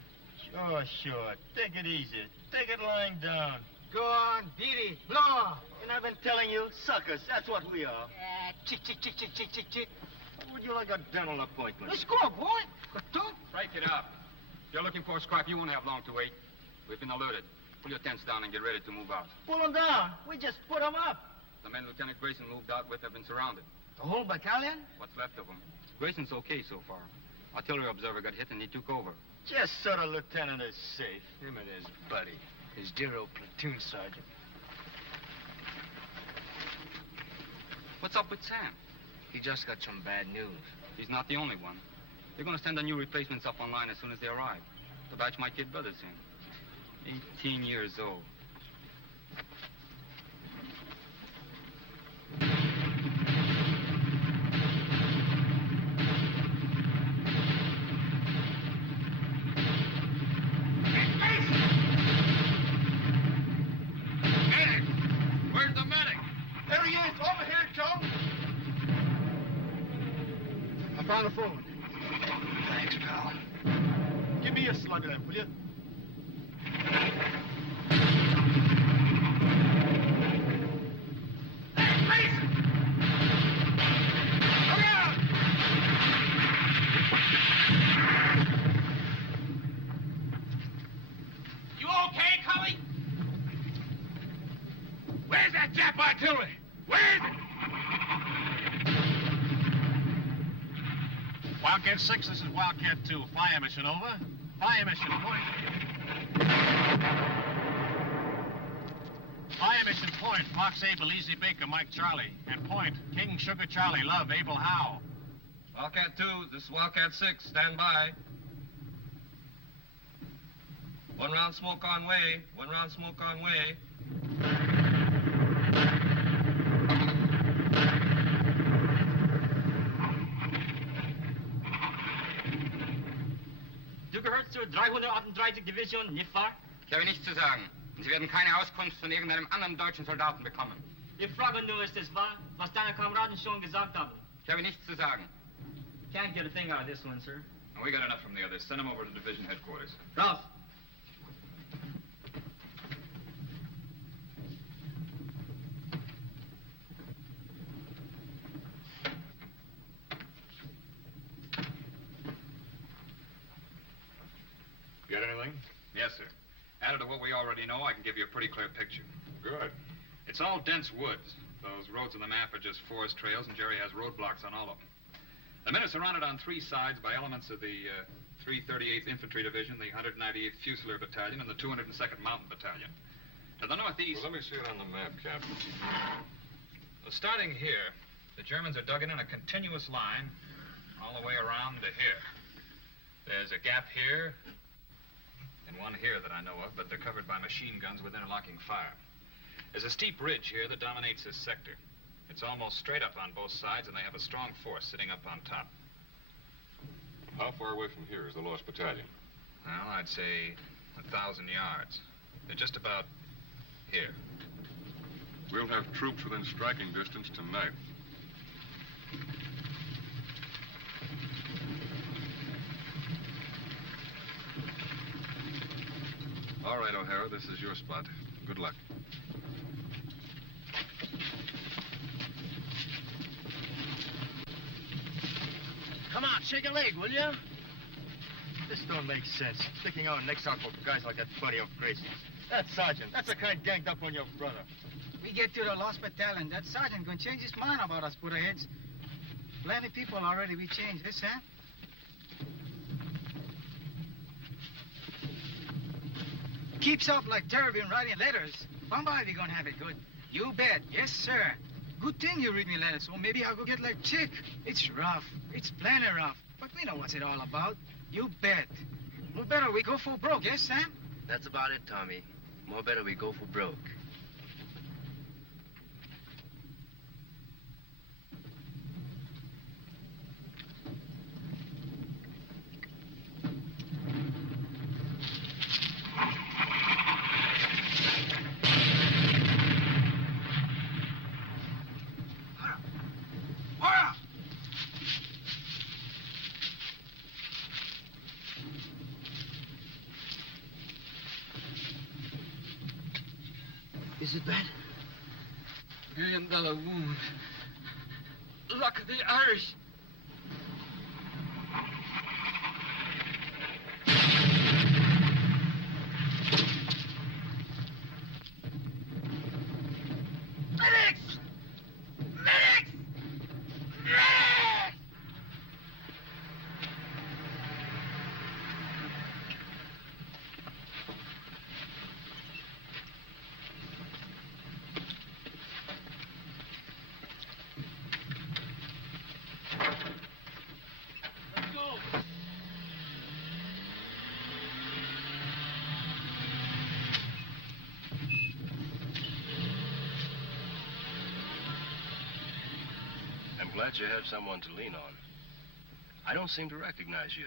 Sure. Take it easy. Take it lying down. Go on, beat it. Blow. And I've been telling you, suckers, that's what we are. Chick. Would you like a dental appointment? Let's go, boy. Break it up. If you're looking for a scrap, you won't have long to wait. We've been alerted. Pull your tents down and get ready to move out. Pull them down. We just put them up. The men Lieutenant Grayson moved out with have been surrounded. The whole battalion? What's left of them. Grayson's okay so far. Artillery observer got hit and he took over. Just so the lieutenant is safe. Him and his buddy, his dear old platoon sergeant. What's up with Sam? He just got some bad news. He's not the only one. They're going to send the new replacements up online as soon as they arrive. The batch my kid brother's in. 18 years old. Where's the medic? There he is. Over here, Joe. I found the phone. Thanks, pal. Give me a slug of that, will you? You okay, Cully? Where's that Jap artillery? Where is it? Wildcat 6, this is Wildcat 2. Fire mission over. Fire mission point. Fire mission point. Fox Abel, Easy Baker, Mike Charlie. And point, King Sugar Charlie, Love, Abel Howe. Wildcat 2, this is Wildcat 6. Stand by. 1 round smoke on way. 1 round smoke on way. Du gehörst zur 338. Division, nicht wahr? Ich habe nichts zu sagen. Und Sie werden keine Auskunft von irgendeinem anderen deutschen Soldaten bekommen. Ich frage nur, ist es wahr, was deine Kameraden schon gesagt haben? Ich habe nichts zu sagen. Can't get a thing out of this one, sir. We got enough from the others. Send them over to division headquarters. Ralph. Get anything? Yes, sir. Added to what we already know, I can give you a pretty clear picture. Good. It's all dense woods. Those roads on the map are just forest trails, and Jerry has roadblocks on all of them. The men are surrounded on 3 sides by elements of the 338th Infantry Division, the 198th Fusilier Battalion, and the 202nd Mountain Battalion. To the northeast... Well, let me see it on the map, Captain. Well, starting here, the Germans are dug in a continuous line all the way around to here. There's a gap here and one here that I know of, but they're covered by machine guns with interlocking fire. There's a steep ridge here that dominates this sector. It's almost straight up on both sides, and they have a strong force sitting up on top. How far away from here is the lost battalion? Well, I'd say 1,000 yards. They're just about here. We'll have troops within striking distance tonight. All right, O'Hara, this is your spot. Good luck. Come on, shake a leg, will you? This don't make sense. Sticking our necks out for guys like that buddy of Gracie's. That sergeant, that's the kind ganged up on your brother. We get to the lost battalion. That sergeant gonna change his mind about us Buddha-heads. Plenty people already we changed this, huh? Keeps up like Terry been writing letters. Bombay, we gonna have it good. You bet. Yes, sir. Good thing you read me letters, so maybe I'll go get like Chick. It's rough. It's plenty rough. But we know what's it all about. You bet. More better we go for broke, yes, Sam? That's about it, Tommy. More better we go for broke. Is it bad? $1 million wound. Luck of the Irish. Medics! Medics! Medics! I'm glad you have someone to lean on. I don't seem to recognize you.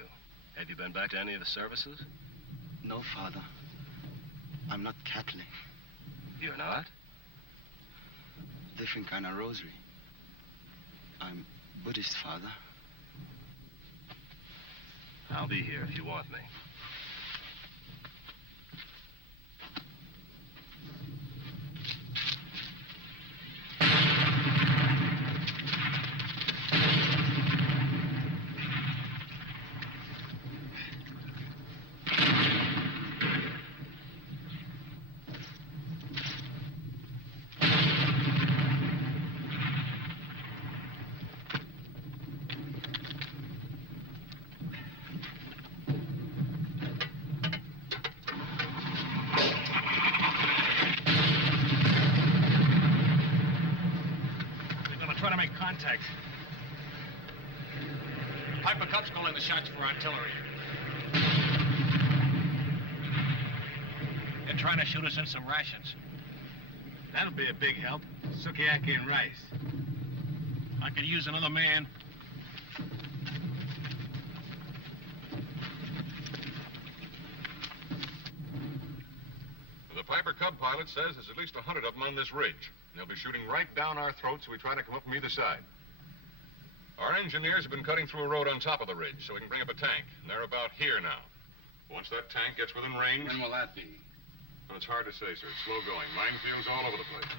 Have you been back to any of the services? No, Father. I'm not Catholic. You're not? Different kind of rosary. I'm Buddhist, Father. I'll be here if you want me. Try to make contact. Piper Cub's calling the shots for artillery. They're trying to shoot us in some rations. That'll be a big help. Sukiyaki and rice. I could use another man. The Piper Cub pilot says there's at least 100 of them on this ridge. They'll be shooting right down our throats as we try to come up from either side. Our engineers have been cutting through a road on top of the ridge so we can bring up a tank. And they're about here now. Once that tank gets within range... When will that be? Well, it's hard to say, sir. It's slow going. Minefields all over the place.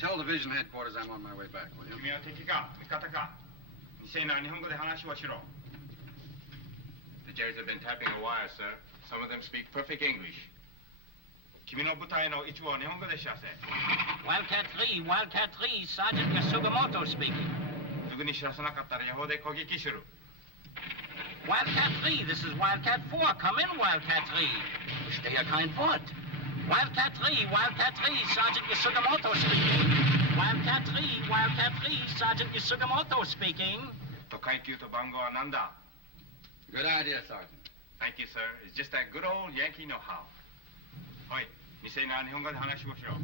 Tell division headquarters I'm on my way back, will you? 君は敵か味方か未成年は日本語で話をしろ The Jerry's have been tapping a wire, sir. Some of them speak perfect English. 君の部隊の一部は日本語で知らせ Wildcat 3, Wildcat 3, Sergeant Yasugamoto speaking. すぐに知らせなかったら予報で攻撃する Wildcat 3, this is Wildcat 4. Come in, Wildcat 3. Stay a kind word. Wildcat 3, Sergeant Yasugamoto speaking. Wildcat 3, Sergeant Yasugamoto speaking. Tokaikyu to Bango Ananda. Good idea, Sergeant. Thank you, sir. It's just that good old Yankee know-how. Hoi, Nisei na Nihongo de hanashimashou.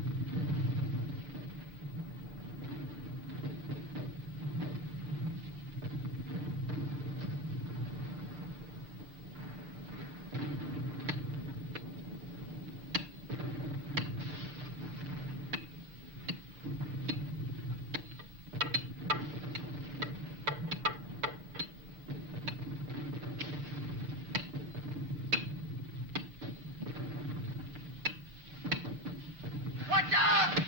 Watch out!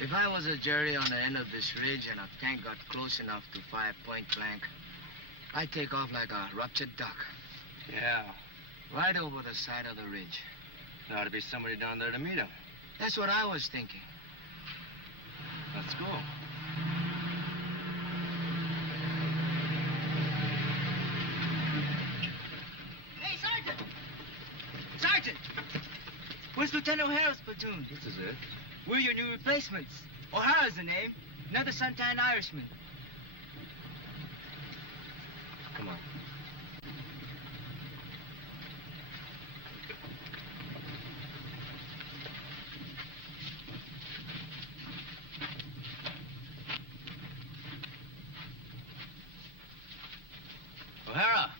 If I was a jury on the end of this ridge and a tank got close enough to fire point blank, I'd take off like a ruptured duck. Yeah. Right over the side of the ridge. There ought to be somebody down there to meet him. That's what I was thinking. Let's go. Hey, Sergeant! Sergeant! Where's Lieutenant O'Hara's platoon? This is it. We're your new replacements. O'Hara's the name. Another Sunshine Irishman. Come on. O'Hara!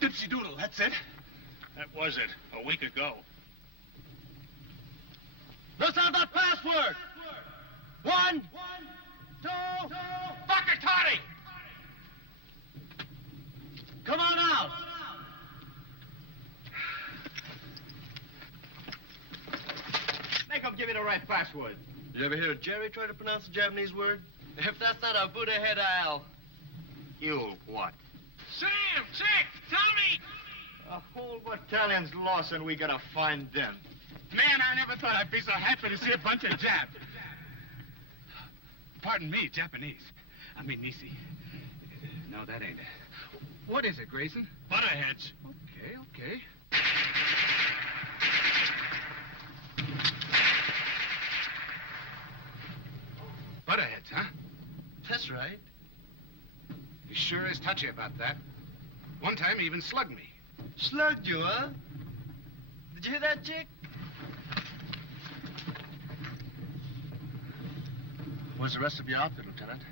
Dipsy Doodle, that's it? That was it, a week ago. What's on that password? 1, 2, Bucket Toddy! come on out. Make him give you the right password. You ever hear Jerry try to pronounce a Japanese word? If that's not a Buddha head, I'll... You what? Sam! Chick! Tell me! A whole battalion's lost and we gotta find them. Man, I never thought I'd be so happy to see a bunch of Japs. Pardon me, Japanese. I mean, Nisi. No, that ain't it. What is it, Grayson? Butterheads. Okay. Butterheads, huh? That's right. He sure is touchy about that. One time he even slugged me. Slugged you, huh? Did you hear that, Chick? Where's the rest of your outfit, Lieutenant?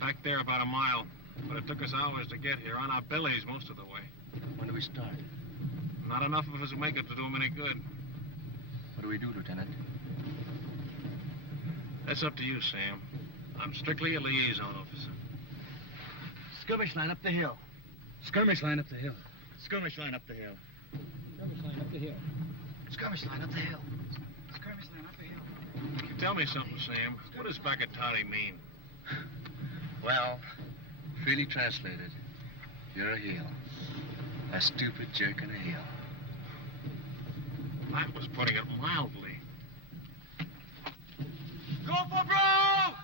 Back there about a mile. But it took us hours to get here, on our bellies most of the way. When do we start? Not enough of us will make it to do them any good. What do we do, Lieutenant? That's up to you, Sam. I'm strictly a liaison officer. Skirmish line up the hill. Skirmish line up the hill. Skirmish line up the hill. Skirmish line up the hill. Skirmish line up the hill. Skirmish line up the hill. Tell me something, Sam. What does Bakatati mean? Well, freely translated, you're a heel. A stupid jerk in a heel. That was putting it mildly. Go for broke!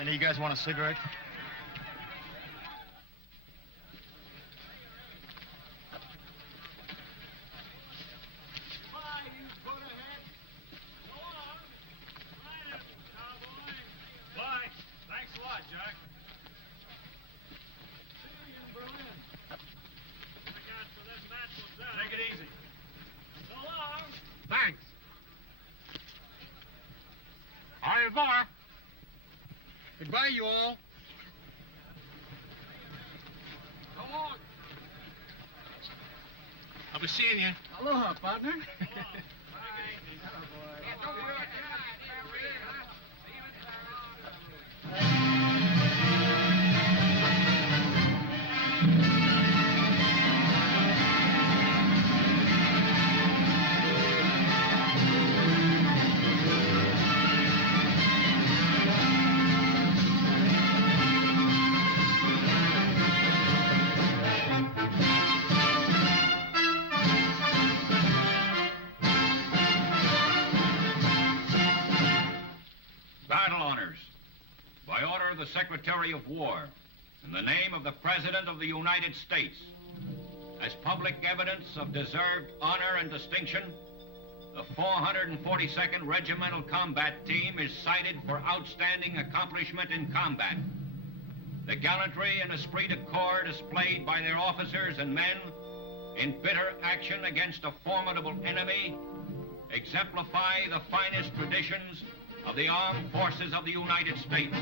Any of you guys want a cigarette? Bye. Thanks a lot, Jack. Take it easy. So long. Thanks. Au revoir. Goodbye, you all. Come on. I'll be seeing you. Aloha, partner. Battle honors. By order of the Secretary of War, in the name of the President of the United States, as public evidence of deserved honor and distinction, the the 442nd Regimental Combat Team is cited for outstanding accomplishment in combat. The gallantry and esprit de corps displayed by their officers and men in bitter action against a formidable enemy exemplify the finest traditions of the armed forces of the United States.